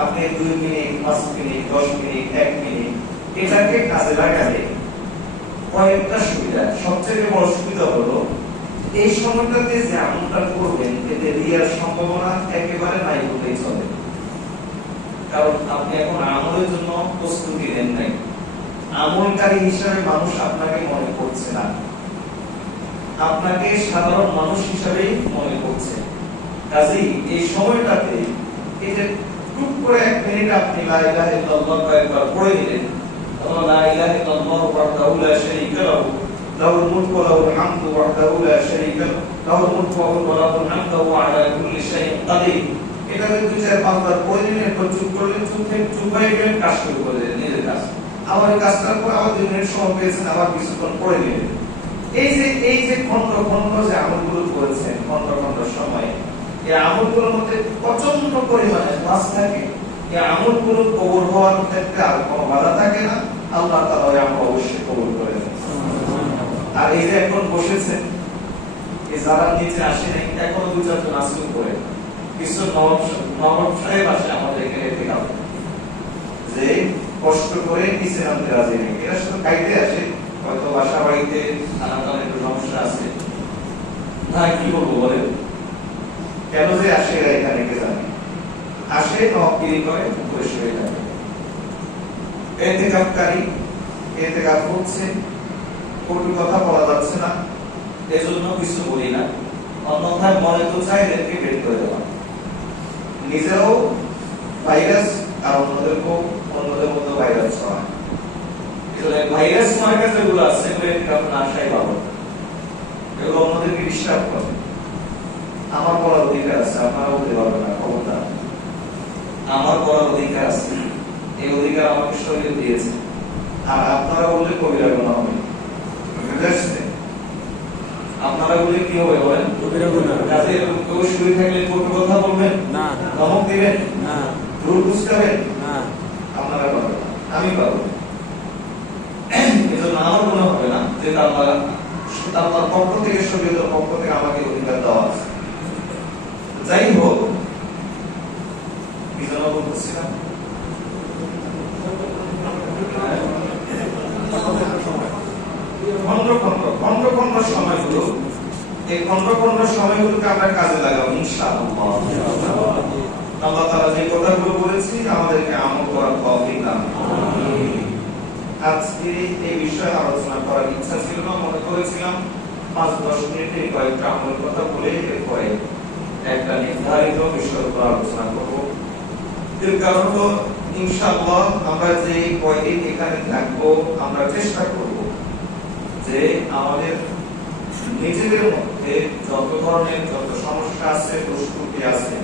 আপনি 2 মিনিট 5 মিনিট 10 মিনিট 1 মিনিট এটাকে কাজে লাগালে কয়েকটা সুবিধা। সবচেয়ে বড় সুবিধা হলো এই সময়টাতে যে আমলটা করবেন এতে রিয়ার সম্ভাবনা একেবারে নাই বললেই চলে, কারণ আপনি এখন আমলের জন্য প্রস্তুতি নেন নাই, আমলকারী হিসেবে মানুষ আপনাকে মনে করছে না, আপনাকে সাধারণ মানুষ হিসেবেই মনে করছে। কাজেই এই সময়টাতে এই যে টুক করে 1 মিনিট আপনি লা ইলাহা ইল্লাল্লাহ কয়েকবার পড়ে দিলেন, অথবা লা ইলাহা ইল্লাল্লাহু ওয়াহদাহু লা শারীকা লাহু লাহুল মুলকু ওয়া লাহুল হামদু ওয়াহদাহু লা শারীকা লাহুল মুলকু ওয়া লাহুল হামদু ওয়া আলা কুল্লি শাইইন কাদির, এটা 2-4-5 বার পড়ে নিলেন, এরপর চুপ করলেন, চুপ হয়ে গেলেন, কাজ শুরু করে দিলেন নিজের কাজ। আবার এই কাজটা করে আবার 2 মিনিট সময় পেয়েছেন, আবার কিছুক্ষণ পড়ে নিলেন। এই যে খন্ড খন্ড যে আমলগুলো করেছেন খন্ড খন্ড সময়ে, এই আমলগুলোর মধ্যে প্রচন্ড পরিমাণে ক্লাস থাকে। এই আমলগুলো কবুল হওয়ার ক্ষেত্রে আর কোনো বাধা থাকে না, আল্লাহ তাআলা ওই আমল অবশ্যই কবুল করে নেন। আর এই যে এখন বসেছেন, এই যারা নিচে আসে নাই এখনো 2-4 জন আসুন করে কিছু নবাব সাহেব আসে আমাদের এখানে থেকে, যে কষ্ট করে নিচে নামতে রাজি নেই। এরা শুধু খাইতে আসে, হয়তো বাসা বাড়িতে নানা একটু সমস্যা আছে, না কি বলবো বলেন, কেন যে আসে এরা এখানে কে জানে, আসে নকিরি করে বসে হয়ে থাকে। এতেকাফকারী এতেকাফ হচ্ছে, কটু কথা বলা যাচ্ছে না, এজন্য কিছু বলি না, অন্যথায় মনে তো চাই এদেরকে বের করে দেওয়া, নিজেরাও ভাইরাস আর অন্যদের মধ্যে ভাইরাস ছড়ায়। ভাইরাস মার্কার যেগুলো আছে এগুলো না আসাই ভালো, এগুলো অন্যদেরকে ডিস্টার্ব করে। আমার বলার অধিকার আছে, আপনারা বলতে পারবেন না, খবরদার। আমার বলার অধিকার আছে, এই অধিকার আমাকে শরীর দিয়েছে, আর আপনারা বললে কবিরা গুনাহ হবে। আপনারা বললে কি হবে বলেন? কবিরা গুনাহ। কাজে কেউ শরীর থাকলে কটু কথা বলবেন না, ধমক দিবেন না, ভুল বুঝবেন না, আপনারা পারবেন না, আমি পারবো। এজন্য আমার মনে হবে না যে আল্লাহর পক্ষ থেকে, শরীয়তের পক্ষ থেকে আমাকে অধিকার দেওয়া আছে। যাই হোক, কি যেন বলছিলাম, খন্ড খন্ড সময়গুলো, এই খন্ড খন্ড সময়গুলোকে আমরা কাজে লাগাবো ইনশাআল্লাহ। আল্লাহ তাআলা যে কথাগুলো বলেছি আমাদেরকে আমল করার তৌফিক দান করুন। আজকে এই বিষয়ে আলোচনা করার ইচ্ছা ছিল না, মনে করেছিলাম 5-10 মিনিটে কয়েকটা আমলের কথা বলে এরপরে একটা নির্ধারিত বিষয়ের উপর আলোচনা করব। এর কারণ হলো ইনশাআল্লাহ আমরা যে কয়েকদিন এখানে থাকবো আমরা চেষ্টা করব যে আমাদের নিজেদের মধ্যে যত সমস্যা আছে, দোষ ত্রুটি আছে,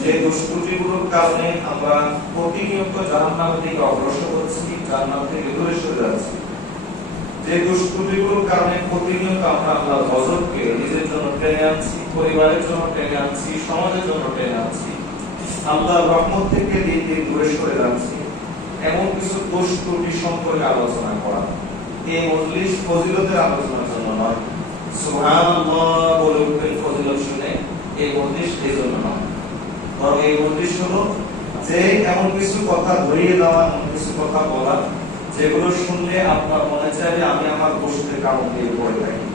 যে দোষ ত্রুটিগুলোর কারণে আমরা প্রতিনিয়ত জাহান্নামের দিকে অগ্রসর হচ্ছি, জান্নাত থেকে দূরে সরে যাচ্ছি, যে দোষ ত্রুটিগুলোর কারণে প্রতিনিয়ত আমরা আল্লাহর গজবকে নিজের জন্য টেনে আনছি, পরিবারের জন্য টেনে আনছি, সমাজের জন্য টেনে আনছি, আল্লাহর রহমত থেকে দিন দিন দূরে সরে যাচ্ছি, এমন কিছু দোষ ত্রুটি সম্পর্কে আলোচনা করা। এই মজলিস ফজিলতের আলোচনার জন্য নয়, সুবহানাল্লাহ বলে উঠবেন ফজিলত শুনে এই মজলিস এই জন্য নয়, বরং এই মজলিস হলো যে এমন কিছু কথা ধরিয়ে দেওয়া, এমন কিছু কথা বলা যেগুলো শুনলে আপনার মনে চাইবে আমি আমার গোশতের কামড় দিয়ে পড়ে থাকি,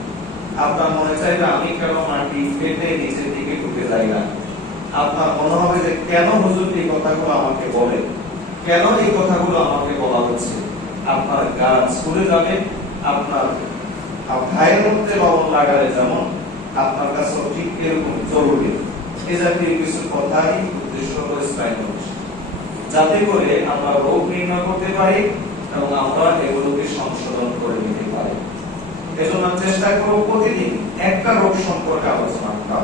আপনার মনে চাইবে আমি কেন মাটি ফেটে নিচের দিকে ঢুকে যাই না, আপনার মনে হবে যে কেন হুজুর এই কথাগুলো আমাকে বলে, কেন এই কথাগুলো আমাকে বলা হচ্ছে, আপনার গা ছুড়ে যাবে, আপনার ভাইয়ের মধ্যে লবণ লাগালে যেমন আপনার কাছে ঠিক এরকম জরুরি। এই জাতীয় কিছু কথাই উদ্দেশ্য হলো স্পাইনাল, যাতে করে আমরা রোগ নির্ণয় করতে পারি এবং আমরা এগুলোকে সংশোধন করে নিতে পারি। এজন্য চেষ্টা করব প্রতিদিন একটা রোগ সম্পর্কে আলোচনা করা,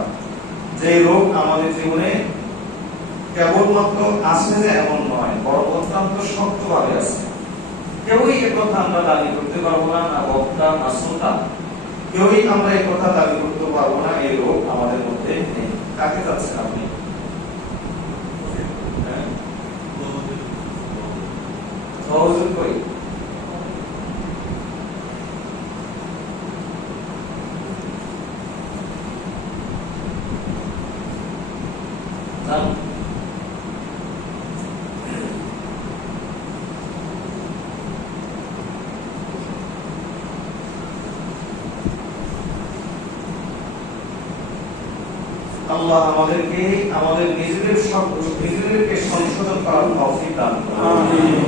যে রোগ আমাদের জীবনে কেবলমাত্র আছে যে এমন নয়, বরং অত্যন্ত শক্তভাবে আছে। কেউই এ কথা আমরা দাবি করতে পারবো না, না বক্তা না শ্রোতা, কেউই আমরা এই কথা দাবি করতে পারবো না এই রোগ আমাদের মধ্যে নেই। কাকে যাচ্ছেন আপনি? সহযোগ করি আল্লাহ আমাদেরকে আমাদের নিজেদেরকে সংশোধন করার তৌফিক দান করুন। আমিন।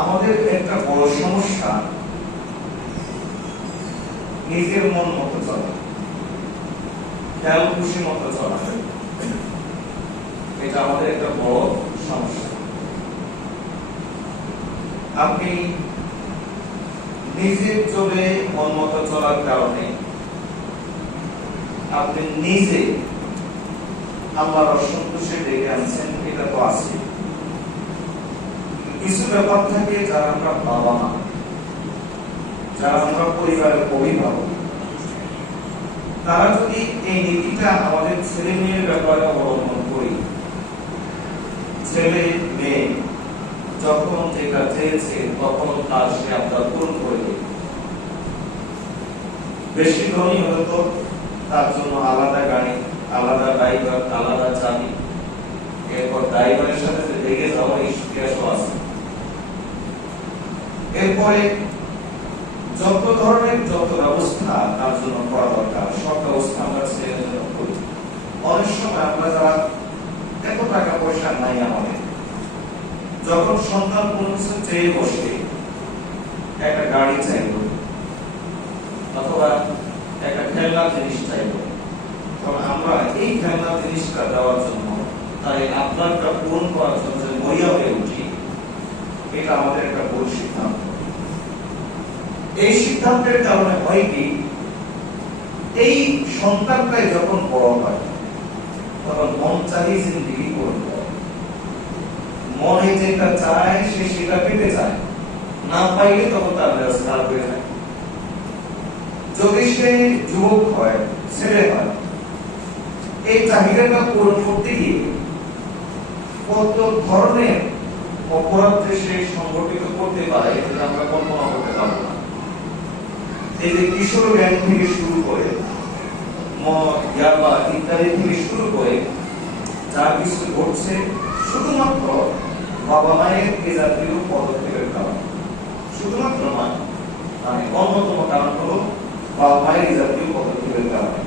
আমাদের একটা বড় সমস্যা নিজের মন মতো চলা, খেয়াল খুশি মতো চলা, এটা আমাদের একটা বড় সমস্যা। আপনি নিজে চলে মন মতো চলার কারণে আপনি নিজে আল্লাহর অসন্তোষে ডেকে আনছেন, এটা তো আছে। কিছু ব্যাপার থাকে যারা আমরা বাবা মা, যারা আমরা পরিবারের অভিভাবক, তারা যদি এই নীতিটা আমাদের ছেলে মেয়ের ব্যাপারে অবলম্বন করি, ছেলে মেয়ে যখন যেটা চেয়েছে তখন তার সে আবদার পূরণ করে দেবে। বেশি ধনী হয়তো তার জন্য আলাদা গাড়ি, আলাদা ড্রাইভার, আলাদা চাবি, এরপর ড্রাইভারের সাথে যে লেগে যাওয়া ইতিহাসও আছে। এরপরে যত ধরনের যত ব্যবস্থা তার জন্য করা দরকার সব ব্যবস্থা আমরা ছেলের জন্য করি। অনেক সময় আমরা যারা এত টাকা পয়সা নাই আমাদের, যখন সন্তান কোনো কিছু চেয়ে বসে, একটা গাড়ি চাইল অথবা একটা খেলনা জিনিস চাইল, তখন আমরা এই খেলনা জিনিসটা দেওয়ার জন্য, তাই আপনারটা পূরণ করার জন্য যে মরিয়া হয়ে উঠি, এটা আমাদের একটা ভুল সিদ্ধান্ত। এই সিদ্ধান্তের কারণে হয় কি, এই সন্তানটাই যখন বড় হয় তখন মন চাই জিন্দিগি করবে, মনে যেটা চায় সে সেটা পেতে চায়, না পাইলে তখন তার ব্যবস্থা হয়ে যায়। যদি সে যুবক হয়, ছেলে হয়, এই চাহিদাটা পূরণ করতে গিয়ে কত ধরনের অপরাধ সে সংগঠিত করতে পারে এটা আমরা কল্পনা করতে পারবো না। এই যে কিশোর গ্যাং থেকে শুরু করে মদ, ইয়াবা ইত্যাদি থেকে শুরু করে যা কিছু ঘটছে, শুধুমাত্র বাবা মায়ের এ জাতীয় পদক্ষেপের কারণ, শুধুমাত্র নয়, মানে অন্যতম কারণ হলো বাবা মায়ের এই জাতীয় পদক্ষেপের কারণে।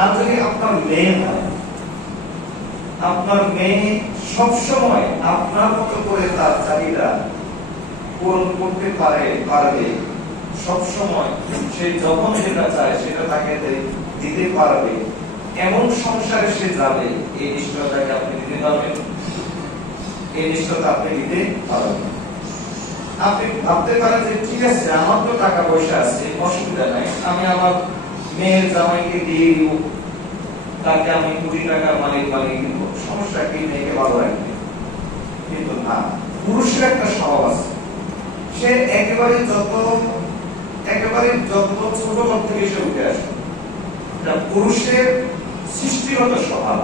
আর যদি আপনার মেয়ে হয়, আপনার মেয়ে সব সময় আপনার মতো করে তার চাহিদা পূরণ করতে পারবে সব সময় সে যখন যেটা চায় সেটা তাকে দিতে পারবে, এমন সংসারে সে যাবে, এই নিশ্চয়তাকে আপনি দিতে পারবেন? এই নিশ্চয়তা আপনি দিতে পারবেন? আপনি ভাবতে পারেন যে ঠিক আছে, আমার তো টাকা পয়সা আছে, অসুবিধা নাই, আমি আমার মেয়ের জামাইকে দিয়ে দিব, তাকে আমি কোটি টাকার মালিক বানিয়ে দিব, সমস্যা কি, মেয়েকে ভালো রাখবে। কিন্তু না, পুরুষের একটা স্বভাব আছে, সে একেবারে যত ছোট ঘর থেকে সে উঠে আসে, এটা পুরুষের সৃষ্টিগত স্বভাব।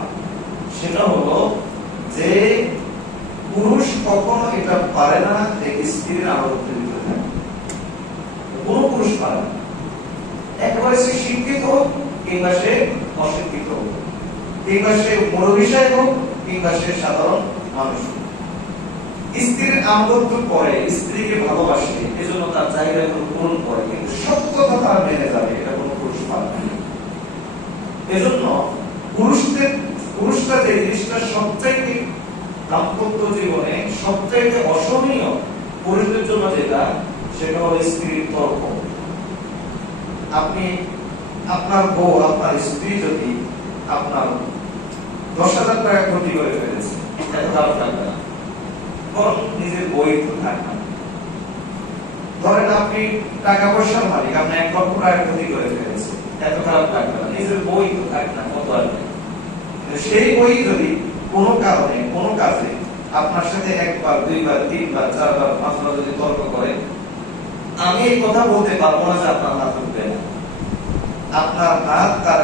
সেটা হলো যে পুরুষ কখনো এটা পারে না যে স্ত্রীর আনুগত্যের ভিতরে থাকে। কোনো পুরুষ পারে না, একেবারে সে শিক্ষিত হোক কিংবা সে অশিক্ষিত হোক, কিংবা সে মুরব্বী সাহেব হোক কিংবা সে সাধারণ মানুষ হোক, স্ত্রীর আনুগত্য করে, স্ত্রীকে ভালোবাসে, এজন্য তার চাহিদাগুলো পূরণ করে, কিন্তু সত্যতা তার মেনে যাবে, এটা কোনো পুরুষ পারে না। এজন্য পুরুষরা যে জিনিসটা সবচাইতে দাম্পত্য জীবনে সবচাইতে অসহনীয় পুরুষদের জন্য যেটা, সেটা হলো স্ত্রীর তর্ক। আপনি আপনার বউ, আপনার স্ত্রী যদি আপনার 10,000 টাকা ক্ষতি করে ফেলেছে, এত খারাপ লাগবে না, বরং নিজের বই তো থাকবে। ধরেন আপনি টাকা পয়সার মালিক, আপনি 1 লক্ষ টাকা ক্ষতি করে ফেলেছে, এত খারাপ লাগবে না, নিজের বই তো থাকবে না, কত আসবে। সেই বই যদি কোনো কারণে কোনো কাজে আপনার সাথে 1 বার 2 বার 3 বার 4 বার 5 বার যদি তর্ক করে, আমি এই কথা বলতে পারবো না যে আপনার হাত উঠবে না, আপনার হাত তার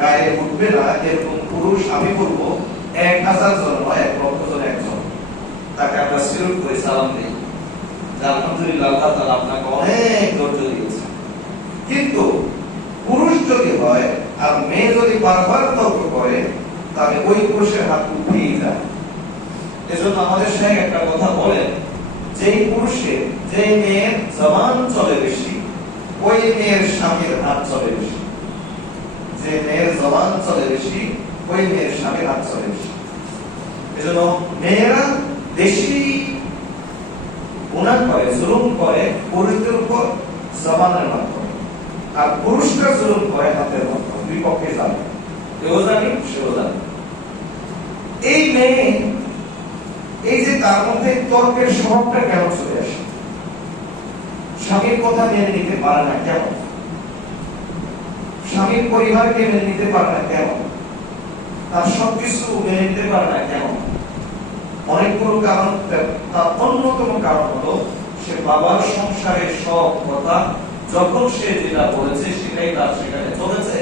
গায়ে উঠবে না, এরকম পুরুষ আমি বলবো 1000 জন নয়, 1 লক্ষ জন একজন। তাকে আমরা সিলুট করে সালাম দিই, আলহামদুলিল্লাহ, আল্লাহ তাআলা আপনাকে অনেক ধৈর্য দিয়েছে। কিন্তু পুরুষ যদি হয় আর মেয়ে যদি বারবার তর্ক করে, তাহলে ওই পুরুষের হাত উঠেই যায়। এজন্য আমাদের সাহেব একটা কথা বলেন, যেই পুরুষের যে মেয়ের জবান চলে বেশি, ওই মেয়ের স্বামীর হাত চলে বেশি। যে মেয়ের জবান চলে বেশি, ওই মেয়ের স্বামীর হাত চলে বেশি। এজন্য মেয়েরা বেশি গুনাহ করে, জুলুম করে পুরুষদের উপর জবানের মাধ্যমে, আর পুরুষরা জুলুম করে হাতের মাধ্যমে, দুই পক্ষে জানে, এও জানি সেও জানে। এই মেয়ে, এই যে তার মধ্যে তর্কের স্বভাবটা কেন চলে আসে? স্বামীর কথা মেনে নিতে পারে না কেন? স্বামীর পরিবারকে মেনে নিতে পারে না কেন? তার সবকিছু মেনে নিতে পারে না কেন? অনেকগুলো কারণ। তার অন্যতম কারণ হলো সে বাবার সংসারের সব কথা যখন সে যেটা বলেছে সেটাই তার সেখানে চলেছে,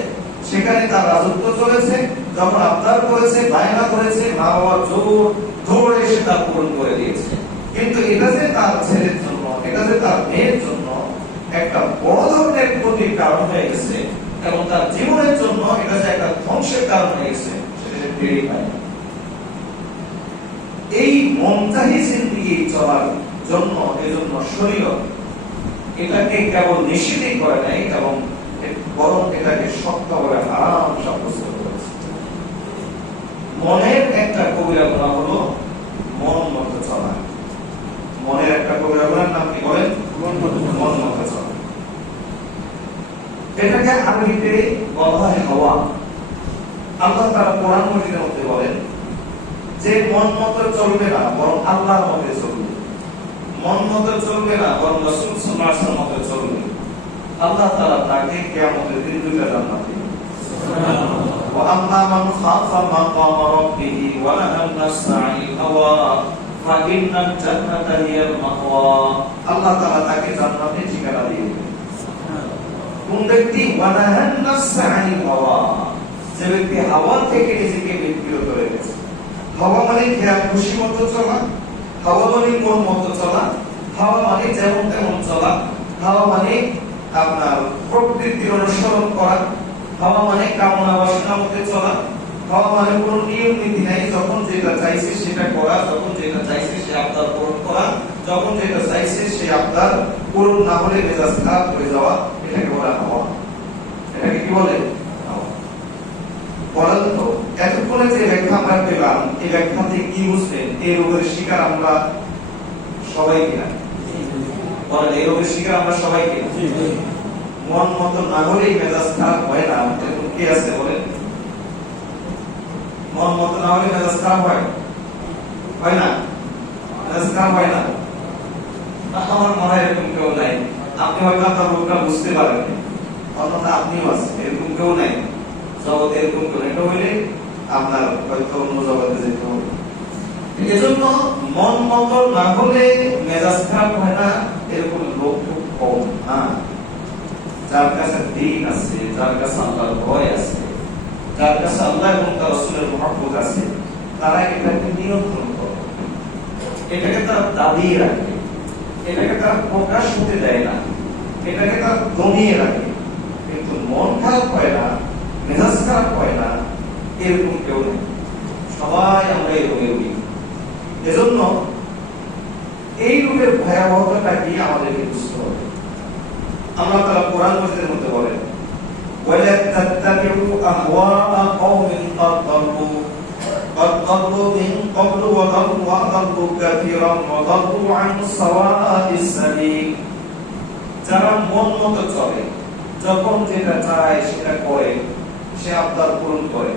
সেখানে তার রাজত্ব চলেছে। যখন আবদার করেছে, বায়না করেছে, মা বাবা জোর ধরে এসে তার পূরণ করে দিয়েছে। কিন্তু এটা যে তার ছেলের জন্য, এটা যে তার মেয়ের জন্য একটা বড় ধরনের ক্ষতির কারণ হয়ে গেছে এবং তার জীবনের জন্য এটা যে একটা ধ্বংসের কারণ হয়ে গেছে, সেটা সে টেরই পায় না। এই মমতাহি জিন্দেগি চলার জন্য, এজন্য শরীয়ত এটাকে কেবল নিষেধই করে নাই, এবং বরং এটাকে শক্ত করে হারাম সাব্যস্ত করেছে। মনের একটা কবিরা গুনাহ হলো মন মতো চলা। মনের একটা কবিরা গুনাহর নাম কি বলেন? মন মতো চলা। এটাকে আরবিতে বলা হয় হাওয়া। আল্লাহ তাআলা কোরআন মাজিদের মধ্যে বলেন যে মন মতো চলবে না, বরং আল্লাহর মতে চলবে। মন মতো চলবে না, বরং রাসূল সাল্লাল্লাহু আলাইহি ওয়াসাল্লামের মতে চলবে। আল্লাহ তাআলা তাকে কিয়ামতের দিন দুইটা জান্নাত দিবেন। সুবহানাল্লাহ। ওয়া আম্মা মান খাফা মাকামা রাব্বিহি ওয়া নাহান নাফসা আনিল হাওয়া ফাইন্নাল জান্নাতা হিয়াল মাওয়া। আল্লাহ তাআলা তাকে জান্নাতের ঠিকানা দিয়ে দিবেন। কোন ব্যক্তি ওয়া নাহান নাফসা আনিল হাওয়া, যে ব্যক্তি হাওয়া থেকে নিজেকে বিরত রেখেছে। হাওয়া মানে খেয়া খুশি মতো চলা, হাওয়া মানে মন মতো চলা, হাওয়া মানে যেমন তেমন চলা, হাওয়া মানে আপনার প্রকৃতির অনুসরণ করা, হাওয়া মানে কামনা বাসনা মতে চলা, হাওয়া মানে কোনো নিয়ম নীতি নাই, যখন যেটা চাইছে সেটা করা, যখন যেটা চাইছে সে আবদার পূরণ করা, যখন যেটা চাইছে সে আবদার পূরণ না হলে মেজাজ খারাপ হয়ে যাওয়া, এটাকে বলা হাওয়া। এটাকে কি বলে? হাওয়া। বলেন তো এতক্ষণে যে ব্যাখ্যা আমরা পেলাম, এই ব্যাখ্যা থেকে কি বুঝলেন? এই রোগের শিকার আমরা সবাই কিনা? বলেন, এই রোগের শিকার আমরা সবাই কিনা? মন মতো না হলেই মেজাজ খারাপ হয় না, এরকম কি আছে বলেন? মন মতো না হলে মেজাজ খারাপ হয়? হয় না? মেজাজ খারাপ হয় না? আমার মনে হয় এরকম কেউ নাই। আপনি হয়তো আপনার রোগটা বুঝতে পারেন, অন্যথা আপনিও আছেন, এরকম কেউ নাই জগতে, এরকম কেউ এটা হইলে আপনার হয়তো অন্য জগতে যেতে হবে। এজন্য মন মতো না হলে মেজাজ খারাপ হয় না, এরকম লোক খুব কম। যার কাছে দিন আছে, যার কাছে আল্লাহর ভয় আছে, যার কাছে আল্লাহ এবং তার রাসূলের মহব্বত আছে, তারা এটাকে নিয়ন্ত্রণ করে, এটাকে তারা দাবিয়ে রাখে, এটাকে তারা প্রকাশ হতে দেয় না, এটাকে তারা দমিয়ে রাখে। কিন্তু মন খারাপ হয় না, মেজাজ খারাপ হয় না, এরকম কেউ নেই। সবাই আমরা এই রোগে রোগী। এজন্য এই রোগের ভয়াবহতাটা কি আমাদেরকে বুঝতে হবে। আল্লাহ তাআলা কোরআন মাজিদের মধ্যে বলেন, ওয়ালা তাত্তাবিউ আহওয়া কওমিন قد ضلوا من قبل وضلوا كثيرا وضلوا عن سواء السبيل। যারা মন মতো চলে, যখন যেটা চায় সেটা করে, সে আবদার পূরণ করে,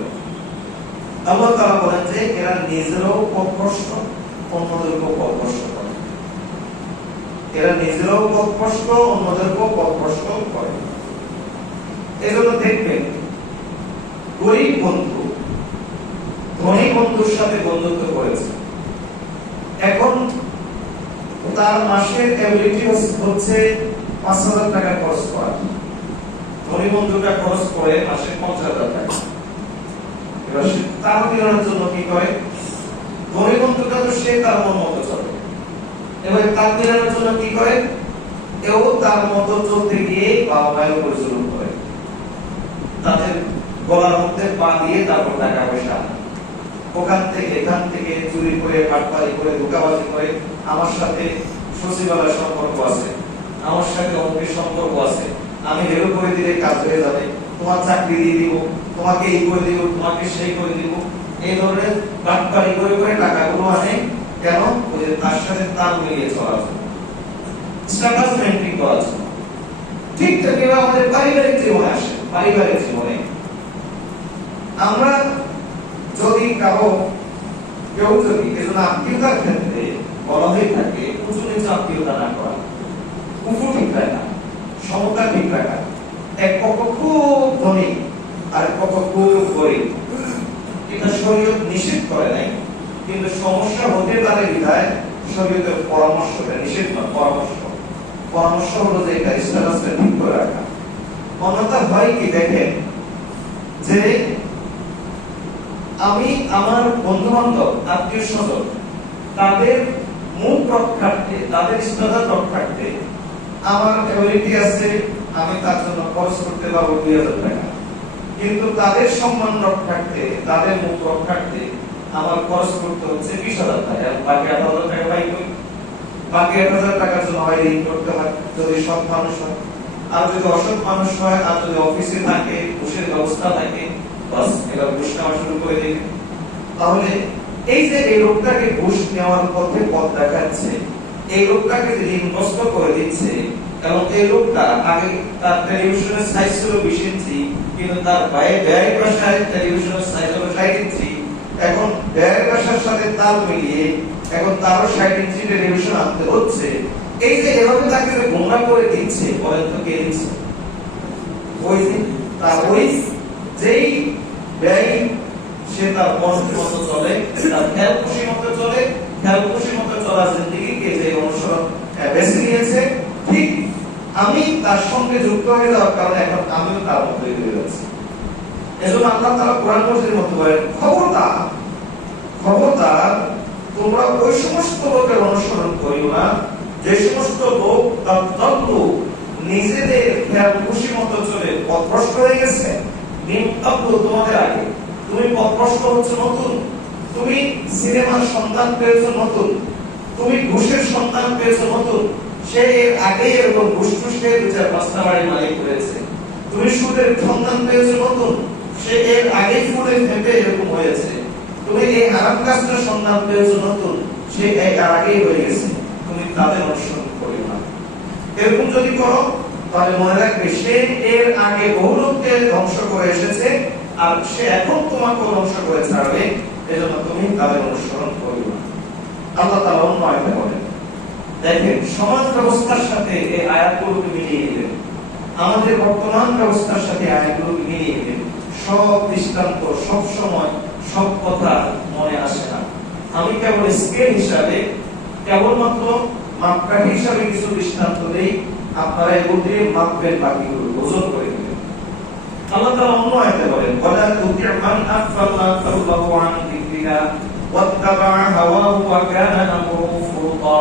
আল্লাহ তাআলা বলেন যে এরা নিজেরাও পথভ্রষ্ট, অন্যদেরকেও পথভ্রষ্ট করে। এরা নিজেরাও পথভ্রষ্ট, অন্যদেরকেও পথভ্রষ্ট করে। এজন্য দেখবেন, গরিব বন্ধু ধনী বন্ধুর সাথে বন্ধুত্ব করেছে, এখন তার মাসের এবিলিটি হচ্ছে ৫,০০০ টাকা খরচ করা। ধনী বন্ধুটা খরচ করে মাসে ৫০,০০০ টাকা। এবার সে তার মিলানোর জন্য কি করে? ধনী বন্ধুটা তো সে তার মন মতো চলে, এবার তার মিলানোর জন্য কি করে? এও তার মতো চলতে গিয়ে বায়ু পরিচালন করে, তাদের গলার মধ্যে পা দিয়ে তারপর টাকা পয়সা ওখান থেকে এখান থেকে চুরি করে, বাটপারি করে, ধোঁকাবাজি করে, আমার সাথে সচিবালয়ের সম্পর্ক আছে, আমার সাথে অঙ্কের সম্পর্ক আছে, আমি হেরো করে দিলে কাজ হয়ে যাবে, তোমার চাকরি দিয়ে দিব, তোমাকে এই করে দিব, তোমাকে সেই করে দিব, এই ধরনের বাটপারি করে করে টাকাগুলো আনে। কেন? ওই যে তার সাথে তাল মিলিয়ে চলার জন্য, স্ট্যাটাস মেইনটেইন করার জন্য। ঠিক তেমনি আমাদের পারিবারিক জীবনে আসে। পারিবারিক জীবনে আমরা যদি কেউ যদি এজন্য আত্মীয়তার ক্ষেত্রে বলা হয়ে থাকে উঁচু নিচু আত্মীয়তা না করা, উঁচু ঠিক রাখা, সমতা ঠিক রাখা। এক পক্ষ খুব ধনী আর পক্ষ খুব গরিব, এটা শরীয়ত নিষেধ করে নাই, কিন্তু সমস্যা হতে পারে বিধায় শরীয়তের পরামর্শটা নিষেধ নয়, পরামর্শ হলো যে এটা স্ট্যাটাসটা ঠিক করে রাখা। অন্যথা হয় কি দেখেন, যে আমি আমার বন্ধু বান্ধব, আত্মীয় স্বজন, তাদের মুখ রক্ষার্থে, তাদের স্ট্যাটাস রক্ষার্থে আমার এবিলিটি আছে, আমি তার জন্য খরচ করতে পারবো ২,০০০ টাকা, কিন্তু তাদের সম্মান রক্ষার্থে, তাদের মুখ রক্ষার্থে আমার খরচ করতে হচ্ছে ২০,০০০ টাকা। বাকি ৮,০০০ টাকা পাই কই? বাকি ৮,০০০ টাকার জন্য হয় ঋণ করতে হয়, যদি সৎ মানুষ হয়। আর যদি অসৎ মানুষ হয়, আর যদি অফিসে থাকে, ঘুষের ব্যবস্থা থাকে, বাস এবার ঘুষ নেওয়া শুরু করে দেবে। তাহলে এই যে এই লোকটাকে ঘুষ নেওয়ার পথে পথ দেখাচ্ছে, এই লোকটাকে যে ঋণগ্রস্ত করে দিচ্ছে, এবং এই লোকটা আগে তার টেলিভিশনের সাইজ ছিল ২০ ইঞ্চি, কিন্তু তার ব্যয় ভাষায় টেলিভিশনের সাইজ হলো ৬০ ইঞ্চি। এখন ব্যয় ভাষার সাথে তাল মিলিয়ে এখন তারও ৬০ ইঞ্চি টেলিভিশন আনতে হচ্ছে। এই যে এভাবে তাকে যে গোমরা করে দিচ্ছে, বলেন তো কে দিচ্ছে? ওই যে তার ওই যেই ব্যয়, সে তার মন মতো চলে, তার খেয়াল খুশি মতো চলে, খেয়াল খুশি মতো চলা জিন্দেগিকে যে অনুসরণ বেছে নিয়েছে, ঠিক আমি তার সঙ্গে যুক্ত হয়ে যাওয়ার কারণে এখন আমিও তার মধ্যে হয়ে যাচ্ছি। এজন্য আল্লাহ তাআলা কোরআন মাজিদের মধ্যে বলেন, খবরদার তোমরা ওই সমস্ত লোকের অনুসরণ করিও না যে সমস্ত লোক নিজেদের খেয়াল খুশি মতো চলে পথভ্রষ্ট হয়ে গেছে। তোমাদের আগে তুমি পথভ্রষ্ট হচ্ছ নতুন, তুমি সিনেমার সন্তান পেয়েছো নতুন, তুমি ঘুষের সন্তান পেয়েছো নতুন, সে এর আগে এরকম ঘুষ টুস খেয়ে ২-৪-৫টা বাড়ির মালিক হয়েছে। তুমি সুদের সন্তান পেয়েছো নতুন, সে এর আগে ফুলে ফেপে এরকম হয়েছে, তুমি এই হারাম কাজটা সন্ধান পেয়েছো নতুন, সে এর আগেই হয়ে গেছে, তুমি তাদের অনুসরণ করিও না। এরকম যদি করো তাহলে মনে রাখবে সে এর আগে বহু লোককে ধ্বংস করে এসেছে, আর সে এখন তোমাকে ধ্বংস করে ছাড়বে, এজন্য তুমি তাদের অনুসরণ করিও না। আল্লাহ তাআলা অন্য আয়াতে বলেন, দেখেন সমাজ ব্যবস্থার সাথে এই আয়াতগুলোকে মিলিয়ে নেবেন, আমাদের বর্তমান ব্যবস্থার সাথে আয়াতগুলোকে মিলিয়ে নেবেন। সব দৃষ্টান্ত সব সময় সব কথা মনে আসে না। আমি কেবল স্কেল হিসাবে, কেবলমাত্র মাপকাঠি হিসাবে কিছু দৃষ্টান্ত দেই, আপনারা এগুলো দিয়ে মাপবেন, বাকিগুলো ওজন করে নেবেন। আল্লাহ তাআলা অন্য আয়াতে বলেন, ওয়ালা তুতি' মান আগফালনা কালবাহু আন যিকরিনা ওয়াত্তাবা'a হাওয়াহু ওয়া কানা আমরুহু ফুরুতা।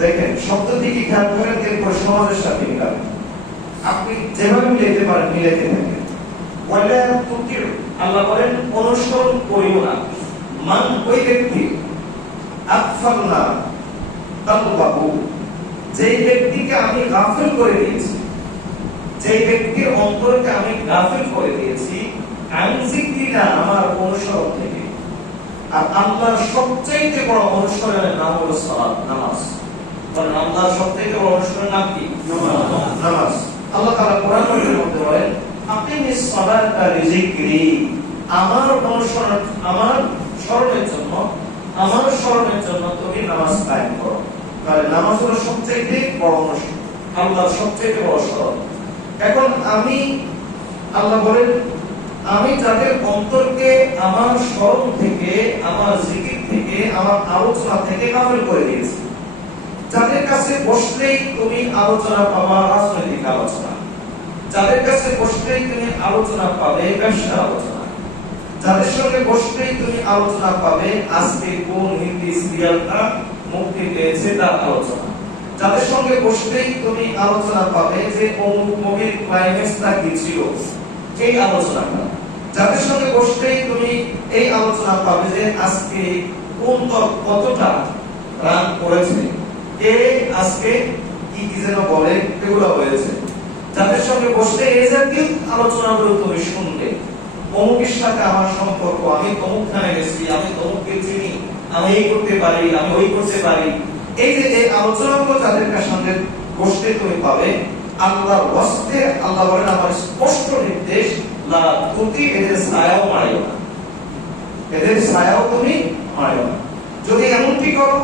দেখেন শব্দটিকে খেয়াল করেন, এরপর সমাজের সাথে মিলাবেন, আপনি যেভাবে মিলাতে পারেন মিলাতে থাকেন। ওয়ালা তুতি', আল্লাহ বলেন অনুসরণ করিও না, মান ওই ব্যক্তি, আগফালনা কালবাহু, যেই ব্যক্তিকে আমি গাফিল করে দিয়েছি, যেই ব্যক্তির অন্তরকে আমি গাফিল করে দিয়েছি, আন যিকরিনা, আমার অনুসরণ থেকে। আর আল্লাহর সবচেয়ে বড় অনুসরণের নাম হলো সালাত, নামাজ। কারণ আল্লাহর সবচেয়ে বড় অনুসরণের নাম কি? নামাজ। আল্লাহ তাআলা কোরআনের মধ্যে বলেন, আকিমিস সালাতা লিযিকরি, আমার অনুসরণ, আমার স্মরণের জন্য, আমার স্মরণের জন্য তুমি নামাজ কায়েম করো। তাহলে নামাজ হলো সবচেয়ে বড় অনুসরণ, আল্লাহর সবচেয়ে বড় স্মরণ। এখন আমি, আল্লাহ বলেন, আমি যাদের অন্তরকে আমার স্মরণ থেকে, আমার জিকির থেকে, আমার আলোচনা থেকে গাফিল করে দিয়েছি, যাদের কাছে বসলেই তুমি আলোচনা পাবা রাজনৈতিক আলোচনা, যাদের কাছে বসলেই তুমি আলোচনা পাবে ব্যবসা আলোচনা, যাদের সঙ্গে বসলেই তুমি আলোচনা পাবে আজকে কোন হিন্দি সিরিয়ালটা মুক্তি পেয়েছে তার আলোচনা, যাদের সঙ্গে বসলেই তুমি আলোচনা পাবে যে অমুক মুভির ক্লাইম্যাক্সটা কি ছিল, এই আলোচনাটা, যাদের সঙ্গে বসলেই তুমি এই আলোচনা পাবে যে আজকে কোন দল কতটা রান করেছে, এই আজকে কি কি যেন বলে এগুলো হয়েছে, যাদের সঙ্গে বসলে এই জাতীয় আলোচনাগুলো তুমি শুনবে। অমুকের সাথে আমার সম্পর্ক, আমি অমুক খানে গেছি, আমি অমুককে চিনি, আমি এই করতে পারি, আমি ওই করতে পারি, এই যে এই আলোচনাগুলো যাদের সঙ্গে বসতে তুমি পাবে, আল্লাহর ওয়াস্তে আল্লাহ বলেন আমার স্পষ্ট নির্দেশ, লা তুতি, এদের ছায়াও মারিও না, এদের ছায়াও তুমি মারিও না। যদি এমনটি করো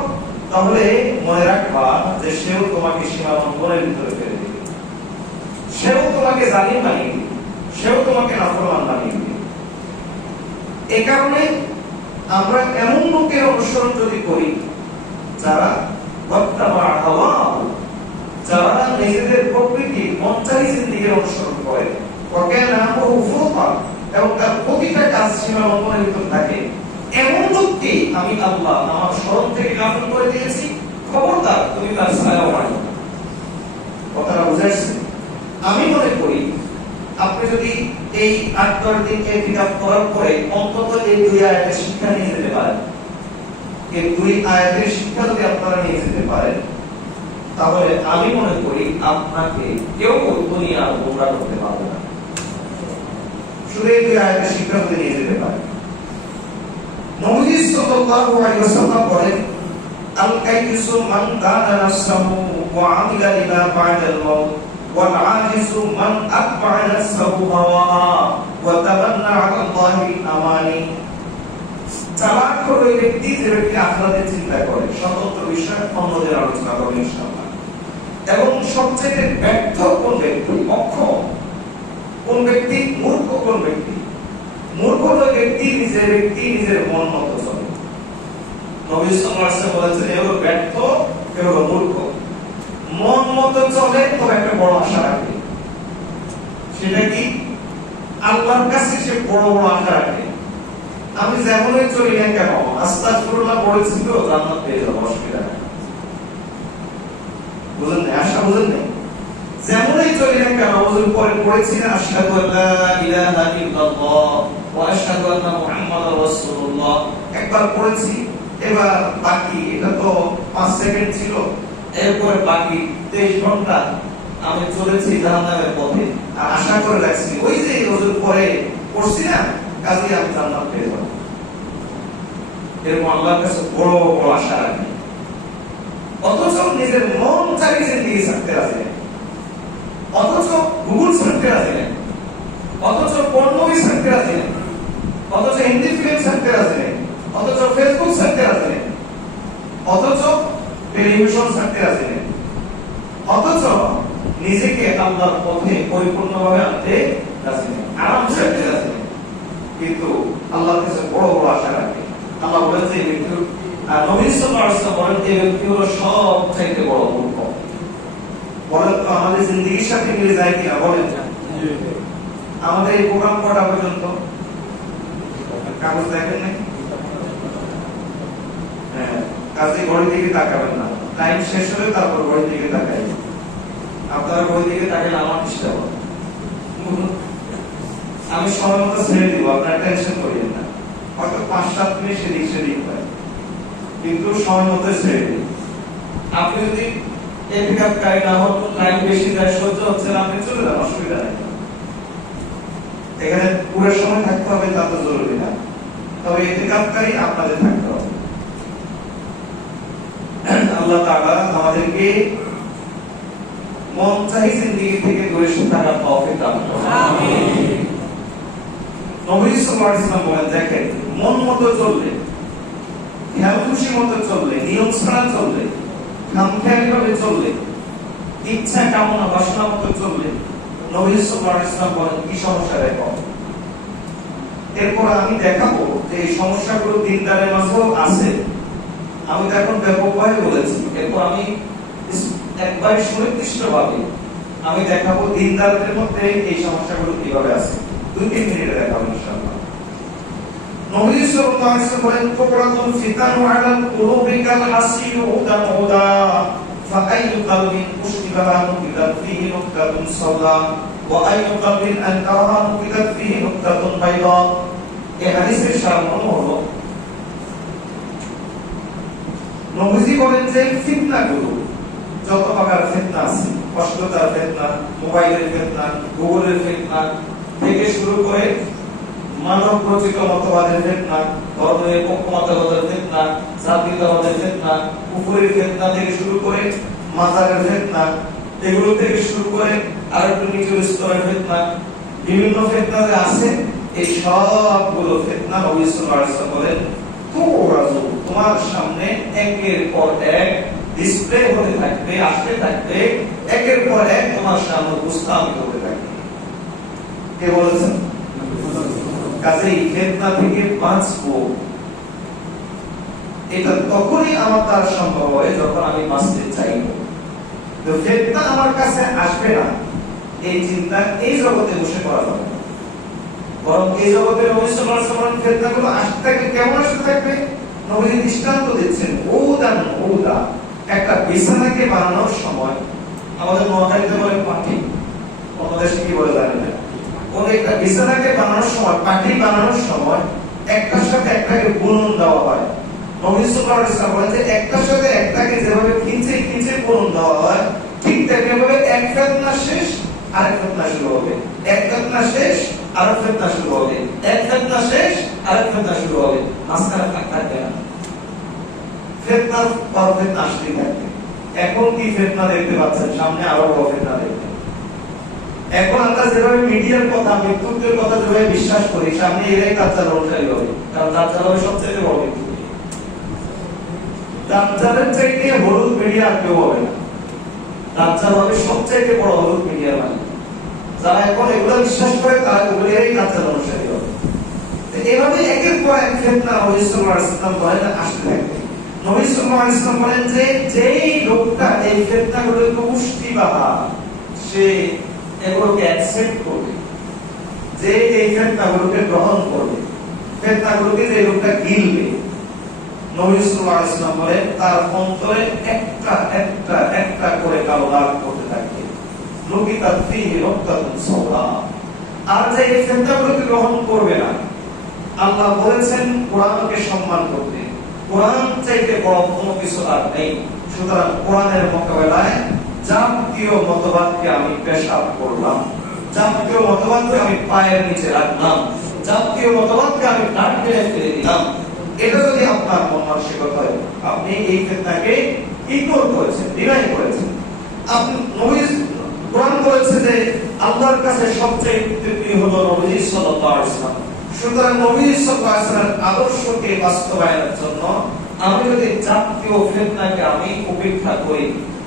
তাহলে মনে রাখবা যে সেও তোমাকে সীমা লঙ্ঘনের ভিতরে ফেলে দিবে, সেও তোমাকে জালিম বানিয়ে দিবে, সেও তোমাকে নাফরমান বানিয়ে দিবে। এই কারণে আমরা এমন লোকের অনুসরণ যদি করি যারা ওয়াত্তাবা হাওয়াহু, যারা নিজেদের প্রকৃতি মনচাহি জিন্দেগির অনুসরণ করে, ওয়া কানা আমরুহু ফুরুতা, এবং তার প্রতিটা কাজ সীমা লঙ্ঘনের ভিতর থাকে, এমন লোককে আমি আল্লাহ আমার স্মরণ থেকে গাফিল করে দিয়েছি, খবরদার তুমি তার ছায়াও মারিও না। কথাটা বুঝাচ্ছি? আমি মনে করি আপনি যদি এই ৮-১০ দিন ইতিকাফ করার পরে অন্তত এই ২ আয়াতের শিক্ষা নিয়ে যেতে পারেন, এই ২ আয়াতের শিক্ষা যদি আপনারা নিয়ে যেতে পারেন, তাহলে আমি মনে করি আপনাকে কেউ দুনিয়া গোমরাহ করতে পারবে না। শুধু এই ২ আয়াতের শিক্ষা যদি নিয়ে যেতে পারেন। নবী সাল্লাল্লাহু আলাইহি ওয়াসাল্লাম বলেন, আল কাইসু মান দানা নাফসাহু ওয়া আমিলা লিমা বা'দাল মাউত ওয়াল আজিজু মান আতবা'a নাফসাহু হাওয়া ওয়া তামান্না 'আলা আল্লাহিল আমানি। চালাক হলো ওই ব্যক্তি যে ব্যক্তি আখিরাতের চিন্তা করে, স্বতন্ত্র বিষয় অন্যদের আলোচনা করে ইনশাআল্লাহ। এবং সবচেয়ে ব্যর্থ কোন ব্যক্তি, অক্ষম কোন ব্যক্তি, মূর্খ কোন ব্যক্তি? মূর্খ হলো ব্যক্তি নিজের মন মতো চলে। নবী সাল্লাল্লাহু আলাইহি ওয়াসাল্লাম বলেছেন এ হলো ব্যর্থ, এ হলো মূর্খ। মন মতো চলে তো একটা বড় আশা রাখে, সেটা কি? আল্লাহর কাছে সে বড় বড় আশা রাখে, আমি যেমনই চলি না কেন আস্তাগফিরুল্লাহ পড়েছি তো জান্নাত পেয়ে যাবো, অসুবিধা নেই। বুঝেন না? আশা বুঝেন না? যেমনই চলি না কেন ওযুর পরে পড়েছি না আশহাদু আল্লা ইলাহা ইল্লাল্লাহ ওয়া আশহাদু আন্না মুহাম্মাদার রাসূলুল্লাহ, একবার পড়েছি, এবার বাকি, এটা তো 5 সেকেন্ড ছিল, এরপরে বাকি 23 ঘন্টা, আমি চলেছি জাহান্নামের পথে আর আশা করে রাখছি ওই যে ওজুর পরে পড়ছি না কাজে আমি জান্নাত পেয়ে যাব, এরকম আল্লাহর কাছে বড় বড় আশা রাখি। অথচ নিজের মন চালিয়ে জিন্দেগি থাকতে রাজি নেই, অথচ গুগল ছাড়তে রাজি নেই, অথচ পর্নোবি ছাড়তে রাজি নেই, অথচ হিন্দি ফিল্ম ছাড়তে রাজি নেই, অথচ ফেসবুক ছাড়তে রাজি নেই, অথচ টেলিভিশন ছাড়তে রাজি নেই, অথচ নিজেকে আল্লাহর পথে পরিপূর্ণভাবে আনতে রাজি নেই, আরাম ছাড়তে রাজি নেই, কিন্তু আল্লাহর কাছে বড় বড় আশা রাখে। আল্লাহ বলেন যে ব্যক্তি আর নবী সাল্লাল্লাহু আলাইহি ওয়াসাল্লাম বলেন এই ব্যক্তি হলো সবচাইতে বড় মূর্খ। বলেন তো আমাদের জিন্দেগির সাথে মিলে যায় কিনা বলেন? আমাদের এই প্রোগ্রাম কটা পর্যন্ত? কাগজ দেখেন নাকি? হ্যাঁ, কাজে ঘড়ির দিকে তাকাবেন না, টাইম শেষ হলে তারপর ঘড়ির দিকে তাকাবেন। আপনারা ঘড়ির দিকে তাকালে আমার চেষ্টা করুন, আমি সময় মতো ছেড়ে দিব, আপনারা টেনশন করিয়েন না। হয়তো 5-7 মিনিট সেদিক হয়, কিন্তু সময় মতো ছেড়ে দিন। আপনি যদি এপিকাপকারী না হন, টাইম বেশি যায়, সহ্য হচ্ছে না, আপনি চলে যান, অসুবিধা নেই। এখানে পুরো সময় থাকতে হবে তা তো জরুরি না, তবে এপিকাপকারী আপনাদের থাকতে হবে। আল্লাহ তাআলা আমাদেরকে মন চাহি জিন্দেগি থেকে দূরে থাকার তৌফিক দান করুন, আমিন। নবী সাল্লাল্লাহু আলাইহি ওয়াসাল্লাম বলেন, দেখেন মন মতো চললে, খেয়াল খুশি মতো চললে, নিয়ম ছাড়া চললে, খামখেয়ালিভাবে চললে, ইচ্ছা কামনা বাসনা মতো চললে, নবী সাল্লাল্লাহু আলাইহি ওয়াসাল্লাম বলেন কি সমস্যা দেখো। এরপর আমি দেখাবো যে এই সমস্যাগুলো দিনদারের মাঝেও আছে। আমি তো এখন ব্যাপকভাবে বলেছি, এরপর আমি একবার সুনির্দিষ্টভাবে আমি দেখাবো দিনদারদের মধ্যে এই সমস্যাগুলো কিভাবে আছে। 2-3 মিনিটে দেখাবো ইনশাআল্লাহ। নবী সাল্লাল্লাহু আলাইহি ওয়াসাল্লাম বলেন কুবরাতুল ফিতানু আলাল কুলুবিকাল হাসিরু উদা উদা ফাআইয়ু কলবিন উশতিবাহা নুকিদাত ফীহি নুকতাতুন সাওদা ওয়া আইয়ু কলবিন আনকারাহা নুকিদাত ফীহি নুকতাতুন বাইদা। এই হাদিসের সারমর্ম হলো নবীজি বলেন যে ফিতনাগুলো, যত প্রকার ফিতনা আছে, অশ্লীলতার ফিতনা, মোবাইলের ফিতনা, গুগলের ফিতনা থেকে শুরু করে মানব রচিত মতবাদের ফিতনা, ধর্মের পক্ষপাতবাদের ফিতনা, জাতীয়তাবাদের ফিতনা, কুফরের ফিতনা থেকে শুরু করে মাজারের ফিতনা, এগুলো থেকে শুরু করে আরেকটু নিচের স্তরের ফিতনা, বিভিন্ন ফিতনা যে আছে, এই সবগুলো ফিতনা নবী সাল্লাল্লাহু আলাইহি ওয়াসাল্লাম বলেন তোমার সামনে একের পর এক ডিসপ্লে হতে থাকবে, আসতে থাকবে, একের পর এক তোমার সামনে উপস্থাপিত হতে থাকবে। কে বলেছেন? কাজেই ফিতনা থেকে বাঁচবো, এটা তখনই আমার দ্বারা সম্ভব হয় যখন আমি বাঁচতে চাইব। তো ফিতনা আমার কাছে আসবে না, এই চিন্তা এই জগতে বসে করা যাবে না। বরং এই জগতে নবী সাল্লাল্লাহু আলাইহি ওয়াসাল্লাম ফিতনাগুলো আসতে থাকবে, কেমন আসতে থাকবে? নবী দৃষ্টান্ত দিচ্ছেন, ওদান ওদা। একটা বিছানাকে বানানোর সময় আমাদের নোয়াখালীতে বলে পাটি, আমাদের কি বলে জানেন না, কোন একটা বিছানাকে বানানোর সময়, পাটি বানানোর সময় একটার সাথে একটাকে বুনন দেওয়া হয়। নবী সাল্লাল্লাহু আলাইহি ওয়াসাল্লাম বলেন যে একটার সাথে একটাকে যেভাবে খিঁচে বুনন দেওয়া হয়, ঠিক তেমনিভাবে এক ফিতনা শেষ আরেক ফিতনা শুরু হবে, এক ফিতনা শেষ আরেক ফিতনা শুরু হবে, এক ফিতনা শেষ আরেক ফিতনা শুরু হবে, মাঝখানে ফাঁক থাকবে না। ফিতনার পর ফিতনা আসতে থাকবে। এখন কি ফিতনা দেখতে পাচ্ছেন? সামনে আরো বড় ফিতনা দেখবেন। এখন আমরা যেভাবে মিডিয়ার কথা, মৃত্যুর কথা যেভাবে বিশ্বাস করি, সামনে এরাই দাজ্জাল অনুসারী হবে, কারণ দাজ্জাল হবে সবচেয়ে বড় মৃত্যু। দাজ্জালের চাইতে হলুদ মিডিয়া আর কেউ হবে না। দাজ্জাল হবে সবচেয়ে বড় হলুদ মিডিয়ার মালিক। যারা এখন এগুলো বিশ্বাস করে তারা এরাই দাজ্জাল অনুসারী হবে। এভাবে একের পর এক ফিতনা নবী সাল্লাল্লাহু আলাইহি ওয়াসাল্লাম বলেন আসতে থাকবে। নবী সাল্লাল্লাহু আলাইহি ওয়াসাল্লাম বলেন যে যেই লোকটা এই ফিতনাগুলোকে মুষ্টিবাহা, সে এগুলোকে অ্যাকসেপ্ট করবে, যে এই ফিতনাগুলোকে গ্রহণ করবে, ফিতনাগুলোকে যে লোকটা গিলবে, নবী সাল্লাল্লাহু আলাইহি ওয়াসাল্লাম বলেন তার অন্তরে একটা একটা একটা করে কালো দাগ পড়তে থাকবে। লুকিতাত ফীহি নুকতাতুন সাওদা। আর যে এই ফিতনাগুলোকে গ্রহণ করবে না, আল্লাহ বলেছেন কোরআনকে সম্মান করতে, কোরআন চাইতে বড় কোনো কিছু আর নেই। সুতরাং কোরআনের মোকাবেলায় জাতীয় মতবাদকে আমি পেশাব করলাম, জাতীয় মতবাদকে আমি পায়ের নিচে রাখলাম, জাতীয় মতবাদকে আমি ডান ফেলে ফেলে দিলাম, এটা যদি আপনার মন মানসিকতা হয়, আপনি এই ফিতনাকে ইগনোর করেছেন, ডিনাই করেছেন। আপনি নবী কোরআন বলেছে যে আল্লাহর কাছে সবচেয়ে প্রিয় হলো নবী সাল্লাল্লাহু আলাইহি ওয়াসাল্লাম। সুতরাং নবী সাল্লাল্লাহু আলাইহি ওয়াসাল্লামের আদর্শকে বাস্তবায়নের জন্য আমি যদি জাতীয় ফিতনাকে আমি উপেক্ষা করি,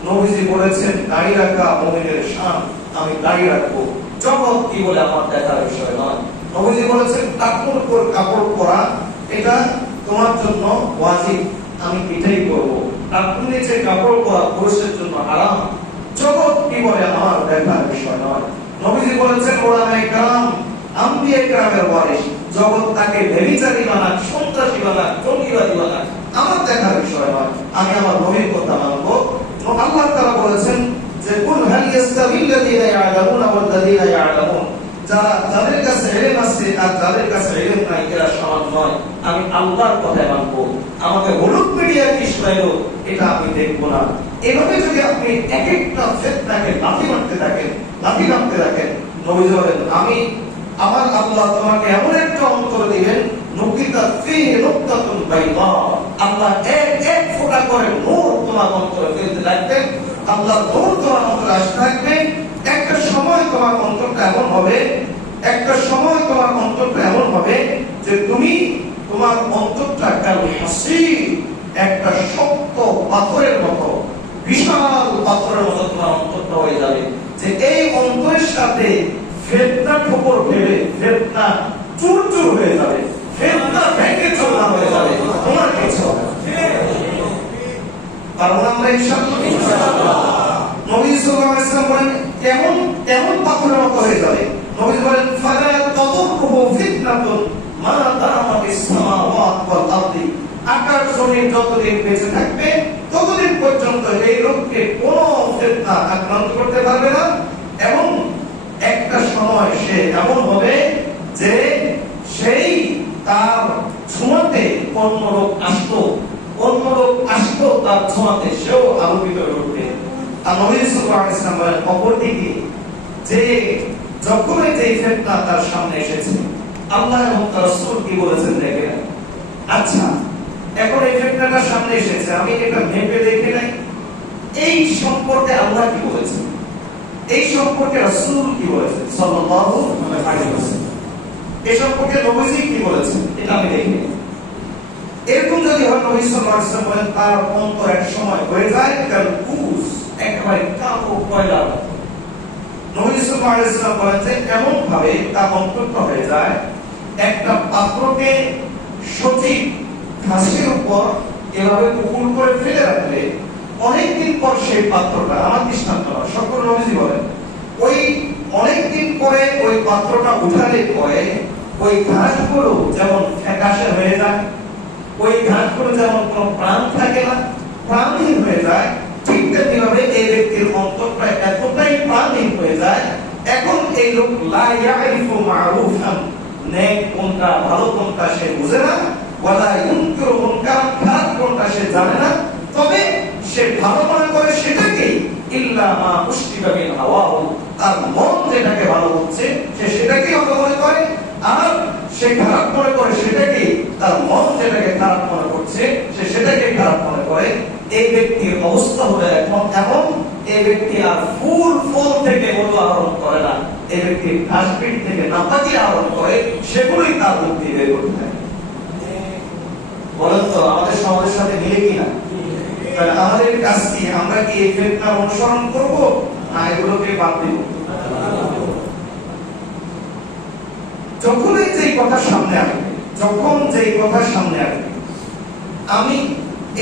নবীজি বলেছেন দাড়ি রাখা মুমিনের শান, আমি দাড়ি রাখবো, জগৎ কি বলে আমার দেখার বিষয় নয়। নবীজি বলেছেন কাপড় পরা এটা তোমার জন্য ওয়াজিব, আমি এটাই করব। টাকুর নিচে কাপড় পরা পুরুষের জন্য হারাম, জগৎ কি বলে আমার দেখার বিষয় নয়। নবীজি বলেছেন ওলামায়ে কেরাম আম্বিয়া কেরামের ওয়ারিস, জগৎ তাকে ব্যভিচারী বানাক, সন্ত্রাসী বানাক, জঙ্গিবাদী বানাক, আমার দেখার বিষয় নয়, আমি আমার নবীর কথা মানবো। আল্লাহ তাআলা বলেছেন যে কুল হাল ইয়াস্তাবিল্লাযীনা ইয়ালামুনা ওয়াল্লাযীনা ইয়ালামুন, যাদের কাছে ইলম আছে আর যাদের কাছে ইলম নাই এরা সমান নয়, আমি আল্লাহর কথা মানবো। আমাকে হলুদ মিডিয়া কি শোনাইলো এটা আমি দেখবো না। এভাবে যদি আপনি এক একটা ফিতনাকে লাথি মারতে থাকেন, নবীজি বলেন আমি আমার আল্লাহ তোমাকে এমন একটা অন্তর দিবেন নুকিতা ফিহি নুকতাতুন বাইদা, আল্লাহ এক ফোঁটা করে নূর তোমার অন্তরে ফেলতে লাগবেন, আল্লাহ নূর তোমার অন্তরে আসতে থাকবে। একটা সময় তোমার অন্তরটা এমন হবে যে তুমি তোমার অন্তরটা কাল হাসির, একটা শক্ত পাথরের মতো, বিশাল পাথরের মতো তোমার অন্তরটা হয়ে যাবে, যে এই অন্তরের সাথে ফিতনা ঠোকর ফেলে ফিতনা চুরচুর হয়ে যাবে, ফিতনা ভেঙে চোরা হয়ে যাবে, তোমার কিছু হবে পারবো না আমরা ইনশাআল্লাহ। নবী সাল্লাল্লাহু আলাইহি ওয়াসাল্লাম বলেন কেমন পাথরের মতো হয়ে যাবে। নবী বলেন ফালা তাদুরহু ফিতনাতুন মা দামাতিস সামাওয়াত ওয়াল আরদি, আকাশ জমিন যতদিন বেঁচে থাকবে ততদিন পর্যন্ত এই লোককে কোনো ফিতনা আক্রান্ত করতে পারবে না। এবং একটা সময় সে এমন হবে যে সেই তার ছোঁয়াতে অন্য রোগ আসতো তার ছোঁয়াতে সেও আলোকিত হয়ে উঠবে। আর নবী সাল্লাল্লাহু আলাইহি ওয়াসাল্লাম বলেন অপরদিকে যে যখন এই ফিতনা তার সামনে এসেছে, আল্লাহ এবং তার রাসূল কি বলেছেন দেখেন। আচ্ছা এখন এই ফিতনাটা সামনে এসেছে, আমি এটা ভেবে দেখে নাই, এই সম্পর্কে আল্লাহ কি বলেছেন, এই সম্পর্কে রাসূল কি বলেছেন সাল্লাল্লাহু আলাইহি ওয়াসাল্লাম, এই সম্পর্কে নবীজি কি বলেছেন এটা আমি দেখি। এরকম যদি হয় নবী সাল্লাল্লাহু আলাইহি ওয়াসাল্লাম বলেন তার অন্তর এক সময় হয়ে যায় কাল কুস, একেবারে কালো কয়লা। নবী সাল্লাল্লাহু আলাইহি ওয়াসাল্লাম বলেন যে এমন ভাবে তার অন্তরটা হয়ে যায় একটা পাত্রকে সচিব ঘাসের উপর এভাবে উপুল করে ফেলে রাখলে অনেকদিন পর সেই পাত্রটা, আমার দৃষ্টান্ত না, সকল নবীজি বলেন ওই অনেকদিন পরে ওই পাত্রটা উঠালে পরে ওই ঘাসগুলো যেমন ফ্যাকাশে হয়ে যায়, ওই ঘাসগুলো যেমন কোনো প্রাণ থাকে না, প্রাণহীন হয়ে যায়, ঠিক তেমনিভাবে এই ব্যক্তির অন্তরটা এতটাই প্রাণহীন হয়ে যায়, এখন এই লোক লা ইয়ারিফু মারুফান, নেক কোনটা ভালো কোনটা সে বুঝে না, ওয়ালা ইউনকিরু মুনকার খারাপ কোনটা সে জানে না, তবে সে ভালো মনে করে সেটাকে ইল্লা মা উশরিবা বিল হাওয়াহু, তার মন যেটাকে ভালো হচ্ছে সে সেটাকেই ভালো মনে করে, আর সে খারাপ মনে করে সেটাকে, তার মন যেটাকে খারাপ মনে করছে সে সেটাকে খারাপ মনে করে। এই ব্যক্তির অবস্থা হলো এখন এমন, এই ব্যক্তি আর ফল থেকে মধু আহরণ করে না, এই ব্যক্তি ঘাসপিট থেকে নাপাকি আহরণ করে, সেগুলোই তার বুদ্ধি বের করতে থাকে। বলেন তো আমাদের সমাজের সাথে মিলে কিনা? আমাদের কাজ কি, আমরা কি এই ফিতনার অনুসরণ করব না এগুলোকে বাদ দেব? যখন যেই কথা সামনে আসবে, আমি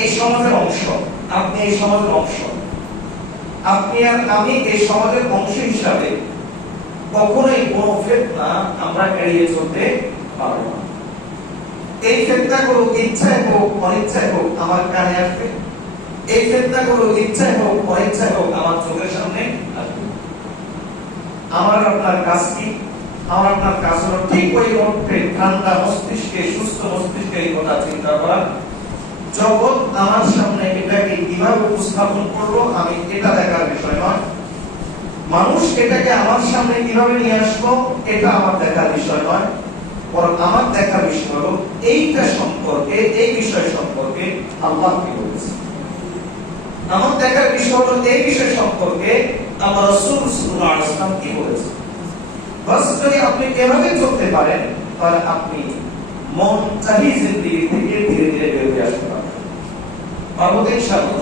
এই সমাজের অংশ, আপনি এই সমাজের অংশ, আপনি আর আমি এই সমাজের অংশ হিসাবে কখনোই কোনো ফিতনা আমরা এড়িয়ে চলতে পারবো না। এই ফিতনাগুলো ইচ্ছায় হোক অনিচ্ছায় হোক আমার কানে আসবে, এই ফিতনাগুলো ইচ্ছায় হোক অনিচ্ছায় হোক আমার চোখের সামনে আসবে। আমার আপনার কাজ কি? আমার আপনার কাজ হলো ঠিক ওই মুহূর্তে ঠান্ডা মস্তিষ্কে, সুস্থ মস্তিষ্কে এই কথা চিন্তা করা, জগৎ আমার সামনে এটাকে কিভাবে উপস্থাপন করলো আমি এটা দেখার বিষয় নয়, মানুষ এটাকে আমার সামনে কিভাবে নিয়ে আসলো এটা আমার দেখার বিষয় নয়, বরং আমার দেখার বিষয় হলো এইটা সম্পর্কে, এই বিষয় সম্পর্কে আল্লাহ কি বলেছে। আমার দেখার বিষয় হলো এই বিষয় সম্পর্কে আল্লাহ রাসূল সাল্লাল্লাহু আলাইহি ওয়াসাল্লাম কি বলেছে। বাস যদি আপনি এভাবে চলতে পারেন তাহলে আপনি মন চাহি জিন্দেগি থেকে ধীরে ধীরে বের হয়ে আসতে পারবেন। পারবো তো ইনশাআল্লাহ।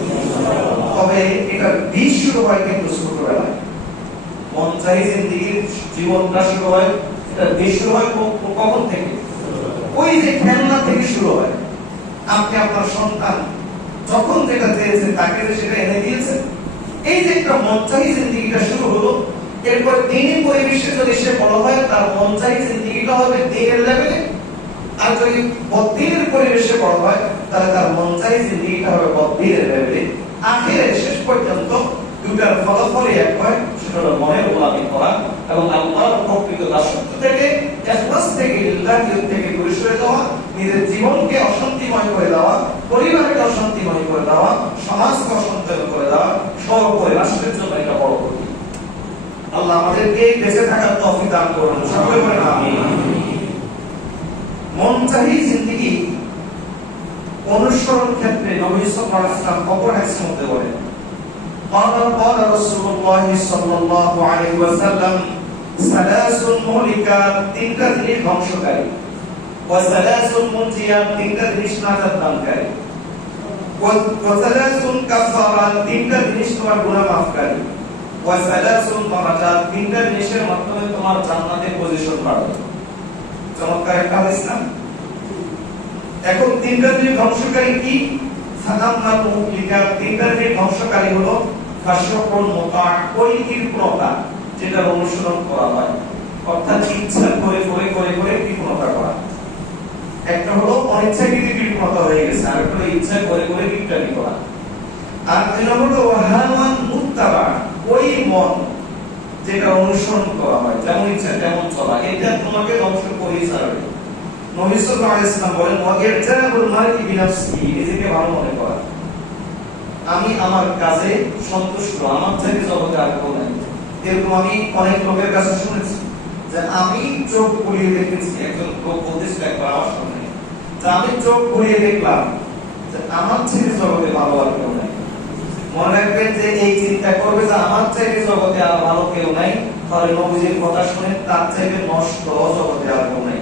তবে এটা বীজ শুরু হয় কিন্তু ছোটবেলায়। মন চাহি জিন্দেগির জীবনটা শুরু হয়, এটা বীজ শুরু হয় কখন থেকে? ওই যে খেলনা থেকে শুরু হয়। আপনি আপনার সন্তান যখন যেটা চেয়েছেন তাকে সেটা এনে দিয়েছেন, এই যে একটা মন চাহি জিন্দেগিটা শুরু হলো, এরপর দিনের পরিবেশে যদি সে বড় হয় তার মন চাহি জিন্দেগিটা হবে দিনের লেভেলে, আর যদি বদ্দিনের পরিবেশে বড় হয় তাহলে তার মন চাহি জিন্দেগিটা হবে বদ্দিনের লেভেলে। আখেরে শেষ পর্যন্ত দুটার ফলাফলই এক হয়, সেটা হলো মনের গোলামি করা এবং আল্লাহর প্রকৃত দাসত্ব থেকে, ইখলাস থেকে, লিল্লাহিয়ত থেকে দূরে সরে যাওয়া, নিজের জীবনকে অশান্তিময় করে দেওয়া, পরিবারকে অশান্তিময় করে দেওয়া, সমাজকে অশান্তিময় করে দেওয়া, সর্বোপরি রাষ্ট্রের জন্য এটা বড় ক্ষতি। আল্লাহ আমাদেরকে বেঁচে থাকার তৌফিক দান করুন, সকলে বলেন আমিন। মন চাহি জিন্দেগি অনুসরণ ক্ষেত্রে নবী সাল্লাল্লাহু আলাইহি ওয়াসাল্লাম অপর হাদিসের মধ্যে বলেন, قال رسول الله صلى الله عليه وسلم ثلاث مهلكات তিনটা জিনিস ধ্বংসকারী, وثلاث منجيات তিনটা জিনিস নাজাত দানকারী, وثلاث كفارات তিনটা জিনিস তোমার গুনাহ মাফকারী, وثلاث درجات তিনটা জিনিসের মাধ্যমে তোমার জান্নাতের পজিশন বাড়বে। চমৎকার একটা হাদিস না? এখন তিনটা জিনিস ধ্বংসকারী কি? সাদাম্মা মুহলিকাত তিনটা জিনিস ধ্বংসকারী হলো ফাশরুল মুতা, ওই কৃপণতা যেটা অনুসরণ করা হয়, অর্থাৎ ইচ্ছা করে করে করে করে কৃপণতা করা। একটা হলো অনিচ্ছাকৃত কৃপণতা হয়ে গেছে, আর একটা হলো ইচ্ছা করে করে কৃপণতা করা। আর দুই নম্বর হলো হাওয়ান মুত্তাবা, ওই মন যেটা অনুসরণ করা হয়, যেমন ইচ্ছা তেমন চলা, এটা তোমাকে ধ্বংস করেই ছাড়বে। নবী সাল্লাল্লাহু আলাইহি ওয়াসাল্লাম বলেন ওয়াইরজাবুল মারই বিনাফসিহি, নিজেকে ভালো মনে করা, আমি আমার কাজে সন্তুষ্ট, আমার থেকে জগতে আর কেউ নাই। এরকম আমি অনেক লোকের কাছে শুনেছি যে আমি চোখ বুলিয়ে দেখেছি, একজন লোক বলতেছিল একবার আমার সামনে যে আমি চোখ বুলিয়ে দেখলাম যে আমার থেকে জগতে ভালো আর কেউ নাই। মনে রাখবেন যে এই চিন্তা করবে যে আমার থেকে জগতে আর ভালো কেউ নাই, তাহলে নবীজির কথা শুনে তার থেকে নষ্ট জগতে আর কেউ নাই।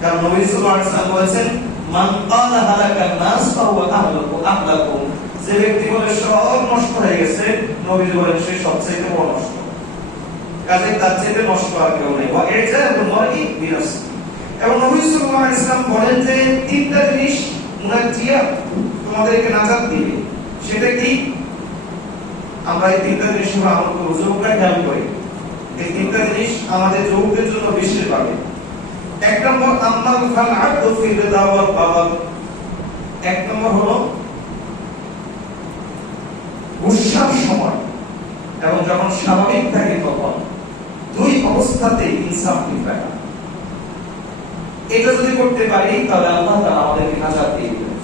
কারণ নবী সাল্লাল্লাহু আলাইহি ওয়াসাল্লাম বলেছেন মান ক্বালা হালাকান নাস ফাহুয়া আহলাকুম, যে ব্যক্তি বলে সব নষ্ট হয়ে গেছে, নবীজি বলেন সে সবচেয়ে বড় নষ্ট। কাজে তার চেয়ে নষ্ট আর কেউ নেই। ওয়া ইরজাবুল মারই বিনাফসিহি, এবং নবী সাল্লাল্লাহু আলাইহি ওয়াসাল্লাম বলেন যে তিনটা জিনিস মুনাজ্জিয়াত তোমাদেরকে নাজাত দিবে। সেটা কি? আমরা এই তিনটা জিনিস আমরা আমল করব, যুবকরা খেয়াল করি, এই তিনটা জিনিস আমাদের যুবকদের জন্য বিশেষ পাবে। এক নম্বর আম্মাল ফাল আবদু ফি রিদা ওয়াল বাগাদ, এক নম্বর হলো গুসার সময় এবং যখন স্বাভাবিক থাকে তখন দুই অবস্থাতে ইনসাফ ঠিক রাখা। এটা যদি করতে পারি তাহলে আল্লাহ তাআলা আমাদেরকে নাজাত দিয়ে দিবেন।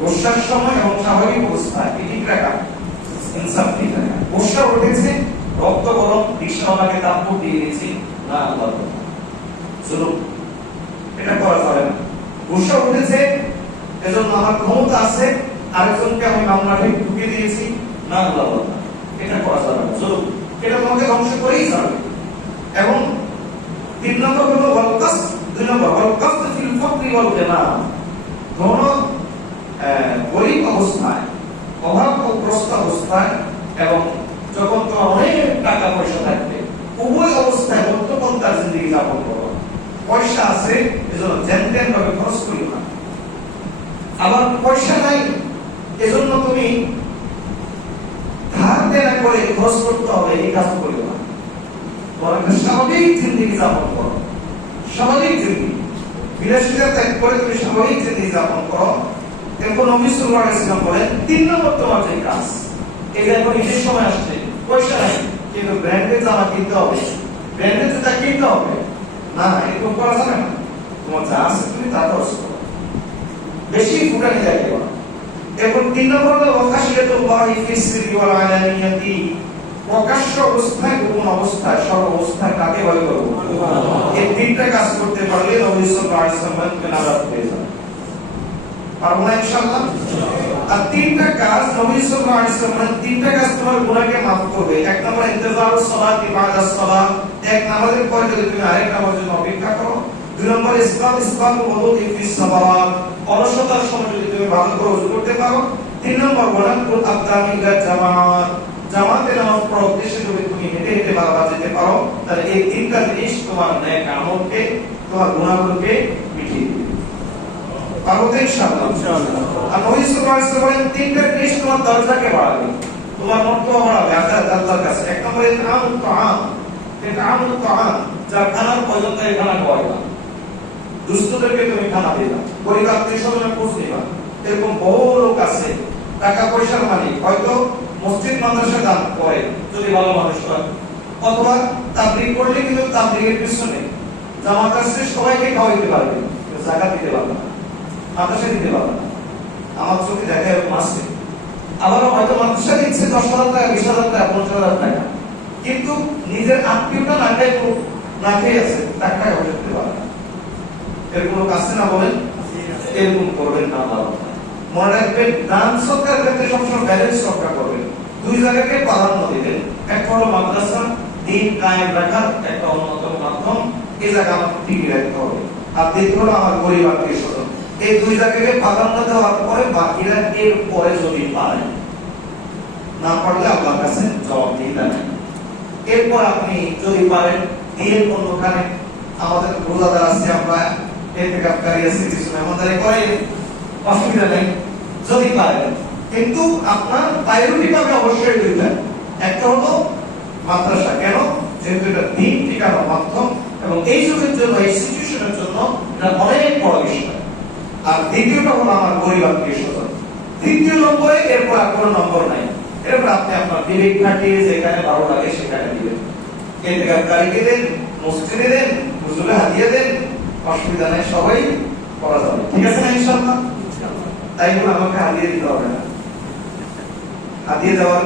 গুসার সময় এবং স্বাভাবিক অবস্থায় ঠিক রাখা, ইনসাফ ঠিক রাখা। গুসা উঠেছে, রক্ত গরম, রিকশাওয়ালাকে তাপ্পড় দিয়ে দিয়েছি, না আল্লাহ জুলুম, এটা করা যাবে না। গুসা উঠেছে এজন্য আমার ক্ষমতা আছে, আরেকজনকে আমি মামলা ঠিক ঢুকিয়ে দিয়েছি, না আল্লাহ, এটা করা যাবে না, জুলুম, এটা তোমাকে ধ্বংস করেই যাবে। এবং তিন নম্বর হলো ওয়াল কাসদ, দুই নম্বর ওয়াল কাসদ ফিল ফাকরি ওয়াল গিনা, ধন গরিব অবস্থায়, অভাবগ্রস্ত অবস্থায় এবং যখন তোমার অনেক টাকা পয়সা থাকবে, উভয় অবস্থায় মধ্যপন্থার জিন্দেগি যাপন করো। পয়সা আছে এজন্য জেনতেন ভাবে খরচ করিও না, আবার পয়সা নাই এজন্য তুমি ধার দেনা করে খরচ করতে হবে, এই কাজ করিও না। বরং স্বাভাবিক জিন্দেগি যাপন করো, স্বাভাবিক জিন্দেগি, বিলাসিতা ত্যাগ করে তুমি স্বাভাবিক জিন্দেগি যাপন করো। এরপর নবী সাল্লাল্লাহু আলাইহি ওয়াসাল্লাম বলেন তিন নম্বর তোমার যে কাজ, এই যে এখন ঈদের সময় আসছে, পয়সা নাই কিন্তু ব্র্যান্ডের জামা কিনতে হবে, ব্র্যান্ডের জুতা কিনতে হবে, না এরকম করা যাবে না। তোমার যা আছে তুমি তা খরচ করো। বেশি ফুটানি যাইতে পারে। এখন 3 নম্বর হলো ওয়াখাশিয়াতুল্লাহি ফিস সিররি ওয়াল আলানিয়াতি, প্রকাশ্য অবস্থায় গোপন অবস্থায় সর্ব অবস্থায় কাকে ভয় করব? এই তিনটা কাজ করতে পারলে নবী সাল্লাল্লাহু আলাইহি ওয়াসাল্লামকে নারাজ হয়ে যাবে। পারবো না ইনশাআল্লাহ? আর তিনটা কাজ নবী সাল্লাল্লাহু আলাইহি ওয়াসাল্লাম, তিনটা কাজ তোমার গুনাহকে মাফ করবে। এক নম্বর ইন্তেজারুস সালাতি বা'দাস সালাত, এক নামাজের পরে যদি তুমি আরেক নামাজের জন্য অপেক্ষা করো। দুই নম্বর ইসবাল ওযুই ফিস সালাত, অলসতার সময় যদি তুমি ভালো করে ওযু করতে পারো। তিন নম্বর ওয়ালাকুল আকদামিল জামাত, জামাতে নামাজ পড়ার উদ্দেশ্যে যদি তুমি হেঁটে হেঁটে বারবার যেতে পারো, তাহলে এই তিনটা জিনিস তোমার নেক আমলকে, তোমার গুনাহগুলোকে মিটিয়ে দিবে। পারবো তো ইনশাআল্লাহ? আর নবী সাল্লাল্লাহু আলাইহি ওয়াসাল্লাম বলেন তিনটা জিনিস তোমার দরজাকে বাড়াবে, তোমার মর্তবা বাড়াবে আল্লাহর কাছে। এক নম্বরে আমুত তাআম, আমুত তাআম, যার খানার প্রয়োজন তাই খানা খাওয়াইবা, দুস্থদেরকে তুমি খানা দিবা, গরিব আত্মীয়-স্বজনের খোঁজ নিবা। এরকম বহু লোক আছে টাকা পয়সার মালিক, হয়তো মসজিদ মাদ্রাসা দান করে যদি ভালো মানুষ হয়, অথবা তাবলীগ করলে কিন্তু তাবলীগের পিছনে জামাত আসছে সবাইকে খাওয়াইতে পারবে, যাকাত দিতে পারবে না, মাদ্রাসা দিতে পারবে না। আমার চোখে দেখা এরকম আছে। আবার হয়তো মাদ্রাসা দিচ্ছে 10,000 টাকা, 20,000 টাকা, 50,000 টাকা, কিন্তু নিজের আত্মীয়টা না খেয়ে আছে, তার টাকা পয়সা দিতে পারবে না। এরকম লোক আছে না বলেন? এরকম করবেন না আল্লাহ। মনে রাখবেন, দান সদকার ক্ষেত্রে সবসময় ব্যালেন্স রক্ষা করবেন। দুই জায়গাকে প্রাধান্য দিবেন। একটা হলো মাদ্রাসা, দ্বীন কায়েম রাখার একটা অন্যতম মাধ্যম, এই জায়গা আমাকে টিকিয়ে রাখতে হবে। আর দ্বিতীয় হলো আমার গরিব আত্মীয়-স্বজন। এই দুই জায়গাকে প্রাধান্য দেওয়ার পরে বাকিরা এর পরে যদি পারেন, না পারলে আল্লাহর কাছে জবাব দিতে নেই। এরপর আপনি যদি পারেন দিন অন্যখানে, আমাদের রোজাদার আছে, আমরা ইতিকাফকারী আছে, কিছু মেহমানদারি করে, অসুবিধা নেই যদি পারেন। কিন্তু আপনার প্রায়োরিটি পাবে অবশ্যই দুইটা। একটা হলো মাদ্রাসা, কেন? যেহেতু এটা দিন ঠিকানোর মাধ্যম এবং এই যুগের জন্য, এই সিচুয়েশনের জন্য এটা অনেক বড় বিষয়। আর দ্বিতীয়টা হলো আমার গরিব আত্মীয়-স্বজন। তৃতীয় নম্বরে এরপর আর কোনো নম্বর নাই। এরপর আপনি আপনার বিবেক খাটিয়ে যেখানে ভালো লাগে সেখানে দিবেন। ইতিকাফকারীকে দেন, মসজিদে দেন, হুজুরে হাদিয়া দেন, অসুবিধা নাই, সবাই করা যাবে। ঠিক আছে না ইনশাআল্লাহ? তাই বলে আমাকে হাদিয়া দিতে হবে না, হাদিয়া দেওয়ার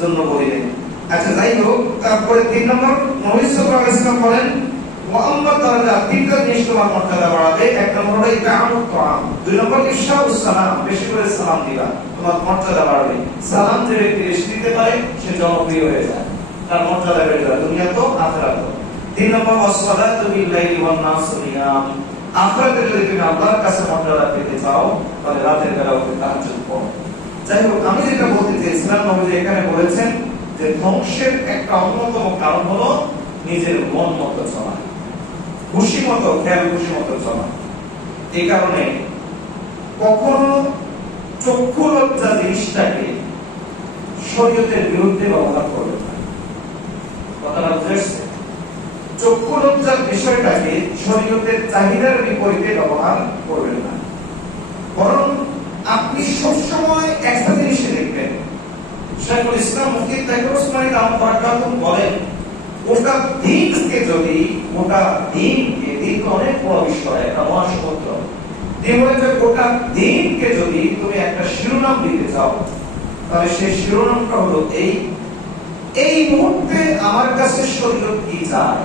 জন্য বলি নেই। আচ্ছা, যাই হোক, তারপরে 3 নম্বর নবী সাল্লাল্লাহু আলাইহি ওয়াসাল্লাম বলেন মুহাম্মদ তাআলা তিনটা জিনিস তোমার মর্যাদা বাড়াবে। এক নম্বর হলো ইতাআমুত তাআম, দুই নম্বর ইফশাউস সালাম, বেশি করে সালাম দিবা, তোমার মর্যাদা বাড়বে। সালাম যে ব্যক্তি বেশি দিতে পারে সে জনপ্রিয় হয়ে যায়, তার মর্যাদা বেড়ে যায় দুনিয়াতেও আখিরাতেও। 3 নম্বর ওয়াসসালাতু বিল-লাইলি ওয়ান-নাসু নিয়াম, আখিরাতে যদি তুমি আল্লাহর কাছে মর্যাদা পেতে চাও তাহলে রাতের বেলা উঠে তাহাজ্জুদ পড়ো। যাই হোক, আমি যেটা বলতে চেয়েছিলাম, নবী এখানে বলেছেন যে ধ্বংসের একটা অন্যতম কারণ হলো নিজের মন মতো চলা, খুশি মতো, খেয়াল খুশি মতো চলা। এই কারণে কখনো চক্ষু লজ্জা জিনিসটাকে শরীয়তের বিরুদ্ধে ব্যবহার করবে না। কথাটা বুঝেছে? চক্ষু লজ্জার বিষয়টাকে শরীয়তের চাহিদার বিপরীতে ব্যবহার করবেন না, বরং আপনি সবসময় একটা জিনিসে দেখবেন। শাইখুল ইসলাম মুফতি তাকিউর উসমানী রাহমাতুল্লাহ বলেন, ওটা দিনকে যদি, ওটা দিনকে, দিন অনেক বড় বিষয়, একটা মহাসমুদ্র, ওটা দিনকে যদি তুমি একটা শিরোনাম দিতে চাও, তাহলে সেই শিরোনামটা হলো এই মুহূর্তে আমার কাছে শরীয়ত কি চায়,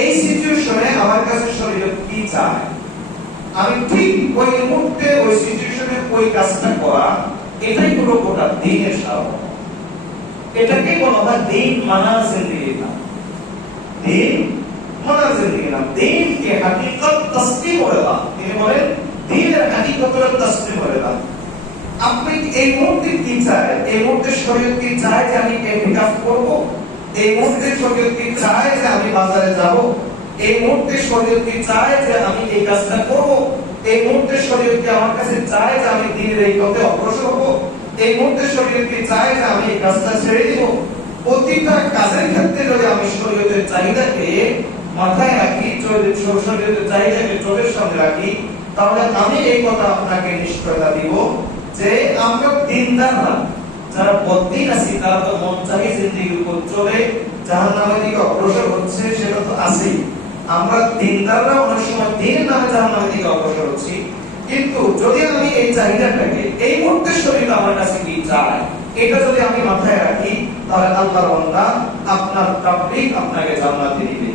এই সিচুয়েশনে আমার কাছে শরীয়ত কি চায়, আমি ঠিক ওই মুহূর্তে ওই সিচুয়েশনে ওই কাজটা করা, এটাই হলো গোটা দ্বীনের সারমর্ম। এটাকে বলা হয় দ্বীন মানা জিন্দেগি না, দ্বীন মানা জিন্দেগি না, দ্বীনকে হাকিকত তাসলিম করে দাও। তিনি বলেন দ্বীনের হাকিকত তাসলিম করে দাও। আপনি এই মুহূর্তে কি চায়, এই মুহূর্তে শরীয়ত কি চায় যে আমি ইতিকাফ করব, এই মুহূর্তে শরীয়ত কি চায় যে আমি বাজারে যাব, এই মুহূর্তে শরীয়ত কি চায় যে আমি এই কাজটা করব, এই মুহূর্তে শরীয়ত কি আমার কাছে চায় যে আমি দ্বীনের এই পথে অগ্রসর হব, এই মুহূর্তে শরীয়ত কি চায় যে আমি এই কাজটা ছেড়ে দিব। প্রতিটা কাজের ক্ষেত্রে যদি আমি শরীয়তের চাহিদাকে মাথায় রাখি, শরীয়তের চাহিদাকে চোখের সামনে রাখি, তাহলে আমি এই কথা আপনাকে নিশ্চয়তা দিব যে আমরা দিনদার না, যারা বদ্দিন আছি তারা তো মন চাহি জিন্দেগির উপর চলে জাহান্নামের দিকে অগ্রসর হচ্ছে, সেটা তো আছেই। আমরা দিনদাররা অনেক সময় দিনের নামে জাহান্নামের দিকে অগ্রসর হচ্ছি, কিন্তু যদি আমি এই চাহিদাটাকে এই মুহূর্তে শরীর আমার কাছে কি চায় এটা যদি আমি মাথায় রাখি তাহলে আল্লাহর বান্দা আপনার তাবলীগ আপনাকে জান্নাতে দিবে।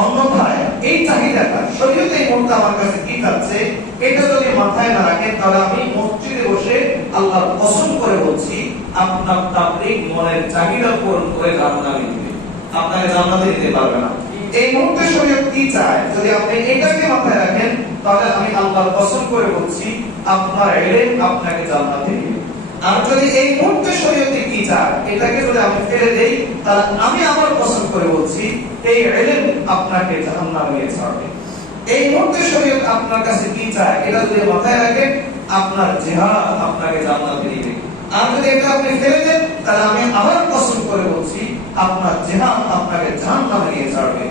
অন্যথায় এই চাহিদাটা শরীয়তে এই মুহূর্তে আমার কাছে কি চাচ্ছে এটা যদি মাথায় না রাখেন তাহলে আমি মসজিদে বসে আল্লাহর কসম করে বলছি আপনার তাবলীগ মনের চাহিদা পূরণ করে জান্নাতে দিবে, আপনাকে জান্নাতে দিতে পারবে না। এই মুহূর্তে শরীয়ত কি চায় যদি আপনি এটাকে মাথায় রাখেন তাহলে আমি আল্লাহর কসম করে বলছি আপনার ইলম আপনাকে জান্নাতে দিবে। আর যদি এই মুহূর্তে শরীয়তে কি চায় এটাকে যদি আমি ফেলে দেই তাহলে আমি আমার কসম করে বলছি এই ইলম আপনাকে জাহান্নামে নিয়ে ছাড়বে। এই মুহূর্তে শরীয়ত আপনার কাছে কি চায় এটা যদি মাথায় রাখেন আপনার জিহাদ আপনাকে জান্নাতে দিবে। আর যদি এটা আপনি ফেলে দেন তাহলে আমি আবার কসম করে বলছি আপনার জিহাদ আপনাকে জাহান্নামে নিয়ে ছাড়বে।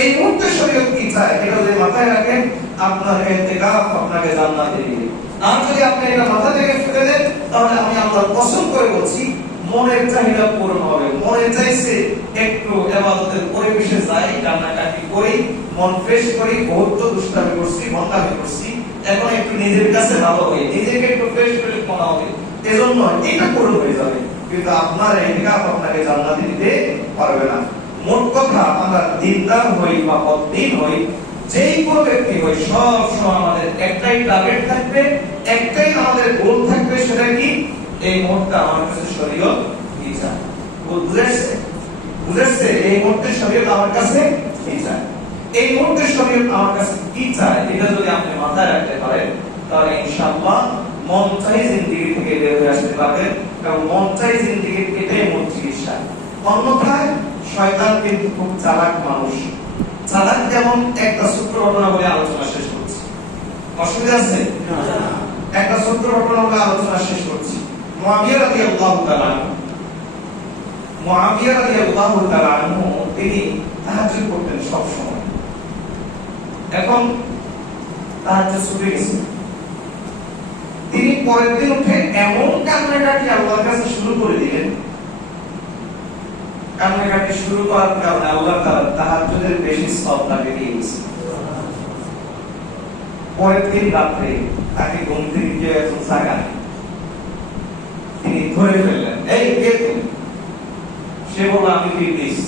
এই মুহূর্তে শরীয়ত কি চায় এটা যদি মাথায় রাখেন আপনার ইতিকাফ আপনাকে জান্নাতে দিবে। আর যদি আপনি এটা মাথা থেকে ফেলে দেন তাহলে আমি আল্লাহর কসম করে বলছি মনের চাহিদা পূরণ হবে। মনে চাইছে একটু ইবাদতের পরিবেশে যাই, কান্নাকাটি করি, মন ফ্রেশ করি, বহুত দুষ্টামি করছি, ভণ্ডামি করছি, এখন একটু নিজের কাছে ভালো হই, নিজেকে একটু ফ্রেশ করে মনে হবে, এজন্য এটা পূরণ হয়ে যাবে। কিন্তু আপনার ইতিকাফ আপনাকে জান্নাতে দিতে পারবে না। মোট কথা আমরা দিনদার হই বা বদ্দিন হই, যেই কোনো ব্যক্তি হই, সব সময় আমাদের একটাই টার্গেট থাকবে, একটাই আমাদের গোল থাকবে, সেটা কি এই মুহূর্তে আমার কাছে শরীয়ত কি চায়। বুঝেছে? এই মুহূর্তে শরীয়ত আমার কাছে কি চায়, এই মুহূর্তে শরীয়ত আমার কাছে কি চায় এটা যদি আপনি মাথায় রাখতে পারেন তাহলে ইনশাআল্লাহ মন চাই জিন্দেগি থেকে বের হয়ে আসতে পারবেন। এবং মন চাই জিন্দেগি এটাই মূল চিকিৎসা। অন্যথায় শয়তান কিন্তু খুব চালাক মানুষ। চালাক যেমন একটা সূত্র ঘটনা বলে আলোচনা শেষ করছি, অসুবিধা আছে? একটা সূত্র ঘটনা বলে আলোচনা শেষ করছি। মুআবিয়া রাদিয়াল্লাহু তাআলা আনহু তিনি তাহাজ্জুদ করতেন সব সময়। এখন তাহাজ্জুদ ছুটে গেছে, তিনি পরের দিন উঠে এমন কান্নাকাটি আল্লাহর কাছে শুরু করে দিলেন, কান্নাকাটি শুরু করার কারণে আল্লাহ তাআলা তাহাজ্জুদের বেশি সওয়াব তাকে দিয়ে দিয়েছেন। পরের দিন রাতে তাকে ঘুম থেকে উঠে একজন জাগান, তিনি ধরে ফেললেন, এই কে তুমি? সে বলল, আমি ইবলিস।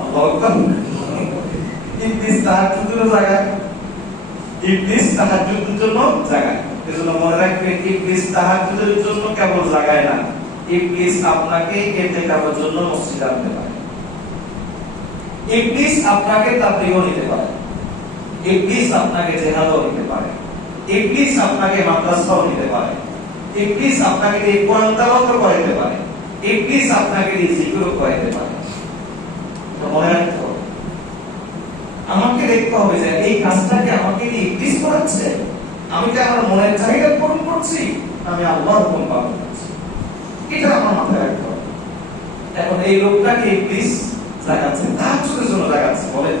আল্লাহু আকবার। ইবলিস তাহাজ্জুদের জায়গায়, ইবলিস তাহাজ্জুদের জন্য জাগায়। এজন্য মনে রাখবেন ইবলিস তাহাজ্জুদের জন্য কেবল জাগায় না, ইবলিস আপনাকে ইতিকাফের জন্য মসজিদে আনতে পারে, ইবলিস আপনাকে তাবলীগও নিতে পারে, ইবলিস আপনাকে জিহাদও নিতে পারে, ইবলিস আপনাকে মাদ্রাসাও নিতে পারে, ইবলিস আপনাকে দিয়ে কোরআন তেলাওয়াত করাইতে পারে, ইবলিস আপনাকে দিয়ে জিকিরও করাইতে পারে। তো মনে রাখতে হবে, আমাকে দেখতে হবে যে এই কাজটাকে আমাকে দিয়ে ইবলিস করাচ্ছে, আমি কি আমার মনের চাহিদা পূরণ করছি, আমি আল্লাহর হুকুম পালন করছি, এটা আমার মাথায় রাখতে হবে। এখন এই লোকটাকে ইবলিস জাগাচ্ছে, তাহাজ্জুদের জন্য জাগাচ্ছে। বলেন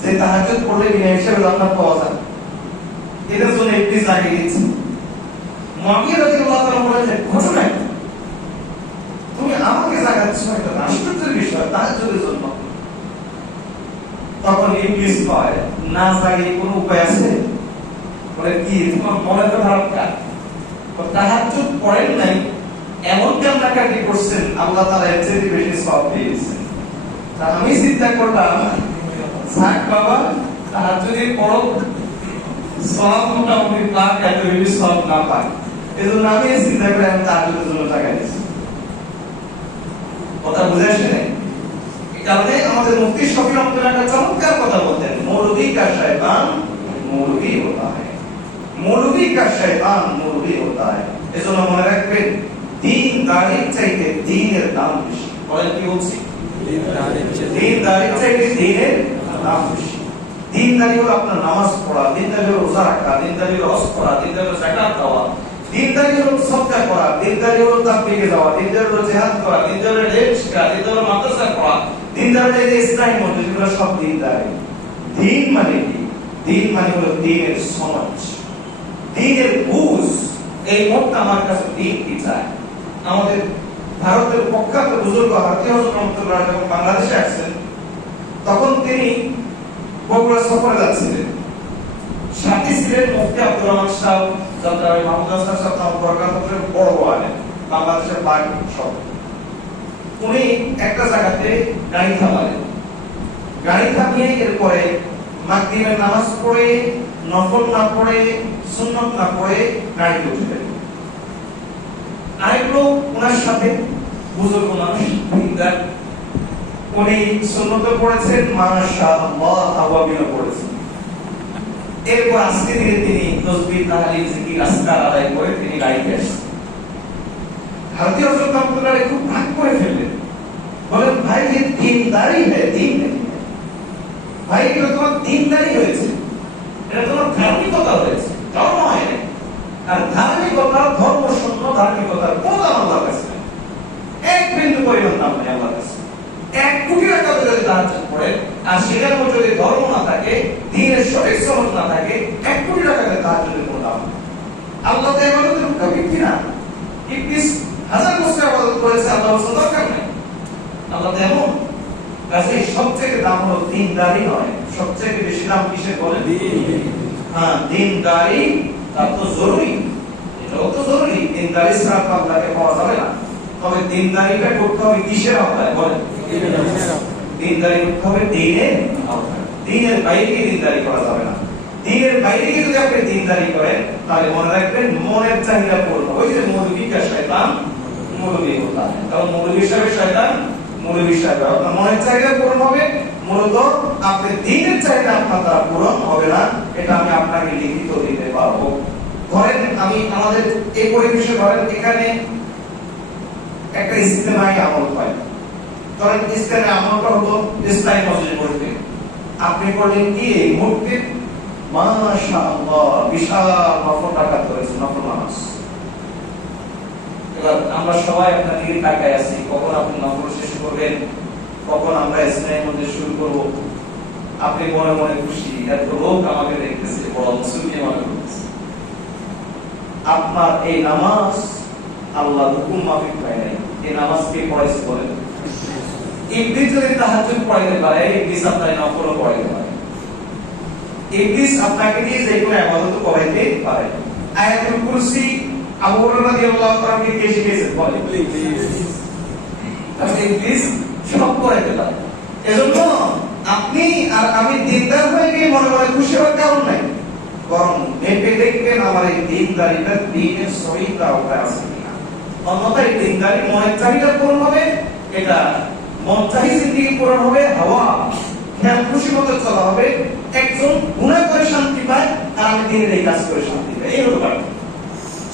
যে তাহাজ্জুদ পড়লে বিনা হিসাবে জান্নাত পাওয়া যায়, এটার জন্য ইবলিস জাগিয়ে দিচ্ছে। মুআবিয়া রাদিয়াল্লাহু তাআলা বলেন যে ঘটনা কি? তুমি আমাকে জাগাচ্ছ, এটা আশ্চর্যের বিষয়, তাহাজ্জুদের জন্য। তখন ইবলিস কয়, না জাগিয়ে কোনো উপায় আছে? বলে কি, তোমার মনে তো খারাপ কাজ, তাহাজ্জুদ পড়েন নাই, এমন কান্নাকাটি করছেন, আল্লাহ তাআলা এর চেয়ে বেশি সওয়াব দিয়েছেন। তা আমি চিন্তা করলাম, থাক বাবা, তাহাজ্জুদই পড়ো, সওয়াব মোটামুটি পাক, এত বেশি সওয়াব না পাক। এজন্য আমি চিন্তা করে আমি তাহাজ্জুদের জন্য টাকা দিয়েছি। কথা বুঝে আসে? এই কারণে আমাদের মুফতি শফি রহমাতুল্লাহ একটা চমৎকার কথা বলতেন, মৌলভী কা শয়তান মৌলভী হোতা হ্যায়, মৌলভী কা শয়তান মৌলভী হোতা হ্যায়। এজন্য মনে রাখবেন, দীনদারির চাইতে দ্বীনের দাম বেশি। বলেন কি বলছি? দীনদারির চাইতে দ্বীনের দাম বেশি। দীনদারি হলো আপনার নামাজ পড়া, দীনদারি হলো রোজা রাখা, দীনদারি হলো হজ করা, দীনদারি হলো যাকাত দেওয়া, দীনদারি হলো সদকা করা, দীনদারি হলো তাবলীগে যাওয়া, দীনদারি হলো জিহাদ করা, দীনদারি হলো ইলম শিখা, দীনদারি হলো মাদ্রাসা পড়া, দীনদারি হলো ইসলামী মসজিদ, এগুলো সব দীনদারি। দ্বীন মানে কি? দ্বীন মানে হলো দ্বীনের সমাজ, দ্বীনের বুঝ। এই মুহূর্তে আমার কাছে দ্বীন কি চায়। আমাদের ভারতের প্রখ্যাত বুজুর্গ হাফিজ হযরত রহমাতুল্লাহ যখন বাংলাদেশে আসছেন, তখন তিনি বগুড়া সফরে যাচ্ছিলেন। সাথী ছিলেন মুফতি আব্দুর রহমান সাহেব, ডক্টর মাহমুদ হাসান সাহেব নাম বরকাতপুরের বড় আলেম, বাংলাদেশের বাঘ সব। উনি একটা জায়গাতে গাড়ি থামালেন, গাড়ি থামিয়ে এরপরে মাগরিবের নামাজ পড়ে, নফল না পড়ে, সুন্নত না পড়ে গাড়ি উঠলেন। আরেক লোক ওনার সাথে বুজুর্গ মানুষ, উনি সুন্নত পড়েছেন, মাশাআল্লাহ আওয়াবিল পড়েছেন। এরপর আজকে দিনে তিনি তাসবিহ তাহলিল জিকির আসকার আদায় করে তিনি গাড়িতে আসেন। ভারতীয় হযরত আব্দুল্লাহ খুব রাগ করে ফেললেন, বলেন ভাই ये दीनदारी है, दीन नहीं है ভাই, এটা তোমার দীনদারি হয়েছে, এটা তোমার ধার্মিকতা হয়েছে, ধর্ম হয় না। আর ধার্মিকতা, ধর্ম শূন্য ধার্মিকতার কোনো দাম আল্লাহর কাছে নেই, এক বিন্দু পরিমাণ দাম নেই আল্লাহর কাছে। 1 কোটি টাকা যদি তাহাজ্জুদ পড়ে আর সেটার মধ্যে যদি ধর্ম না থাকে, দ্বীনের সঠিক সনদ না থাকে, 1 কোটি টাকাতে তাহাজ্জুদের কোনো দাম নেই। আল্লাহ তো ইবাদতের মুতাবিক কিনা, ইবলিস হাজার বছর ইবাদত করেছে, আল্লাহ বছর দরকার নেই। আল্লাহ তো এমন কাজে সবচেয়ে দাম হলো দীনদারি নয়, সবচেয়ে বেশি দাম কিসের বলেন? হ্যাঁ, দীনদারি তা তো জরুরি, এটাও তো জরুরি। দীনদারি ছাড়া তো আল্লাহকে পাওয়া যাবে না। তবে দীনদারিটা করতে হবে কিসের আওতায় বলেন? দীনদারি করতে হবে দ্বীনের আওতায়। দ্বীনের বাইরে গিয়ে দীনদারি করা যাবে না। দ্বীনের বাইরে গিয়ে যদি আপনি দীনদারি করেন তাহলে মনে রাখবেন মনের চাহিদা পূরণ হবে। ওই যে মৌলবী কা শয়তান মৌলবী হতা है, কারণ মৌলবী সাহেব শয়তান, মৌলবী সাহেব আপনার মনের চাহিদা পূরণ হবে, মূলত আপনার দ্বীনের চাহিদা আপনার দ্বারা পূরণ হবে না। এটা আমি আপনাকে লিখিত দিতে পারবো। ধরেন আমি আমাদের এই পরিবেশে ধরেন এখানে একটা ইজতেমাই আমল হয়, ধরেন ইজতেমাই আমলটা হলো ইসলামী মসজিদ পড়তে, আপনি পড়লেন কি এই মুহূর্তে মাশাআল্লাহ বিশাল নফল রাকাত করেছেন, নফল নামাজ। এবার আমরা সবাই আপনার দিকে তাকায় আছি, কখন আপনি নফল শেষ করবেন, কখন আমরা ইসলামী মসজিদ শুরু করব। আপনি মনে মনে খুশি, এত লোক আমাকে দেখতেছে, বড় মুসলিম আমাকে দেখতেছে। আপনার এই নামাজ আল্লাহ হুকুম মাফিক হয় নাই, এই নামাজ কে পড়াইছে বলেন? ইবলিস যদি তাহাজ্জুদ পড়াইতে পারে, ইবলিস আপনার নফল পড়াইতে পারে, ইবলিস আপনাকে দিয়ে যে কোনো ইবাদত করাইতে পারে। আয়াতুল কুরসি আবু হুরায়রা রাদিয়াল্লাহু তাআলা কে শিখিয়েছে বলেন? তাহলে ইবলিস সব করাইতে পারে। এজন্য আপনি আর আমি দিনদার হয়ে গিয়ে মনে মনে খুশি হওয়ার কারণ নাই, বরং মেপে দেখবেন আমার এই দিনদারিটা দ্বীনের সহিত আওতায় আছে কিনা। অন্যথায় দিনদারি মনের চাহিদা পূরণ হবে, এটা মন চাহি জিন্দেগি পূরণ হবে, হাওয়া খেয়াল খুশি মতো চলা হবে। একজন গুনাহ করে শান্তি পায় আর আমি দিনের এই কাজ করে শান্তি পাই, এই হলো ব্যাপার।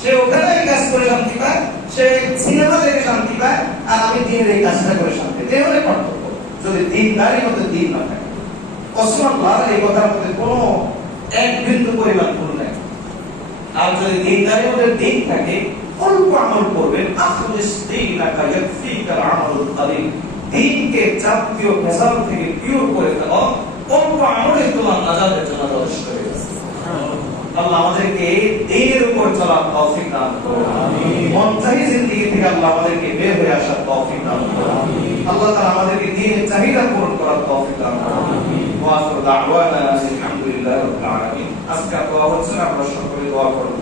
সে ওখানে এই কাজ করে শান্তি পায়, সে সিনেমা দেখে শান্তি পায় আর আমি দিনের এই কাজটা করে শান্তি পাই, এই হলো পার্থক্য। যদি দিনদারির মধ্যে দিন না থাকে, কসম আল্লাহর এই কথার মধ্যে কোনো এক বিন্দু পরিমাণ ভুল নাই। আর যদি দিনদারির মধ্যে দিন থাকে, অল্প আমল করবেন, আখলিস দীনাকা ইয়াকফিকাল আমালুল কলিল, দিনকে জাতীয় ভেজাল থেকে পিওর করে ফেলো, অল্প আমলে তোমার নাজাতের জন্য যথেষ্ট হয়ে যাবে। আল্লাহ আমাদেরকে দ্বীনের উপর চলার তৌফিক দান করুন, আমিন। মন চাহি জিন্দেগি থেকে আল্লাহ আমাদেরকে বের হয়ে আসার তৌফিক দান করুন, আমিন। আল্লাহ তাআলা আমাদেরকে দ্বীনের চাহিদা পূরণ করার তৌফিক দান করুন, আমিন। ওয়া আখিরু দাওয়ানা আলহামদুলিল্লাহি রাব্বিল আলামিন। আজকে দোয়া হচ্ছে, আমরা সকলে দোয়া করব।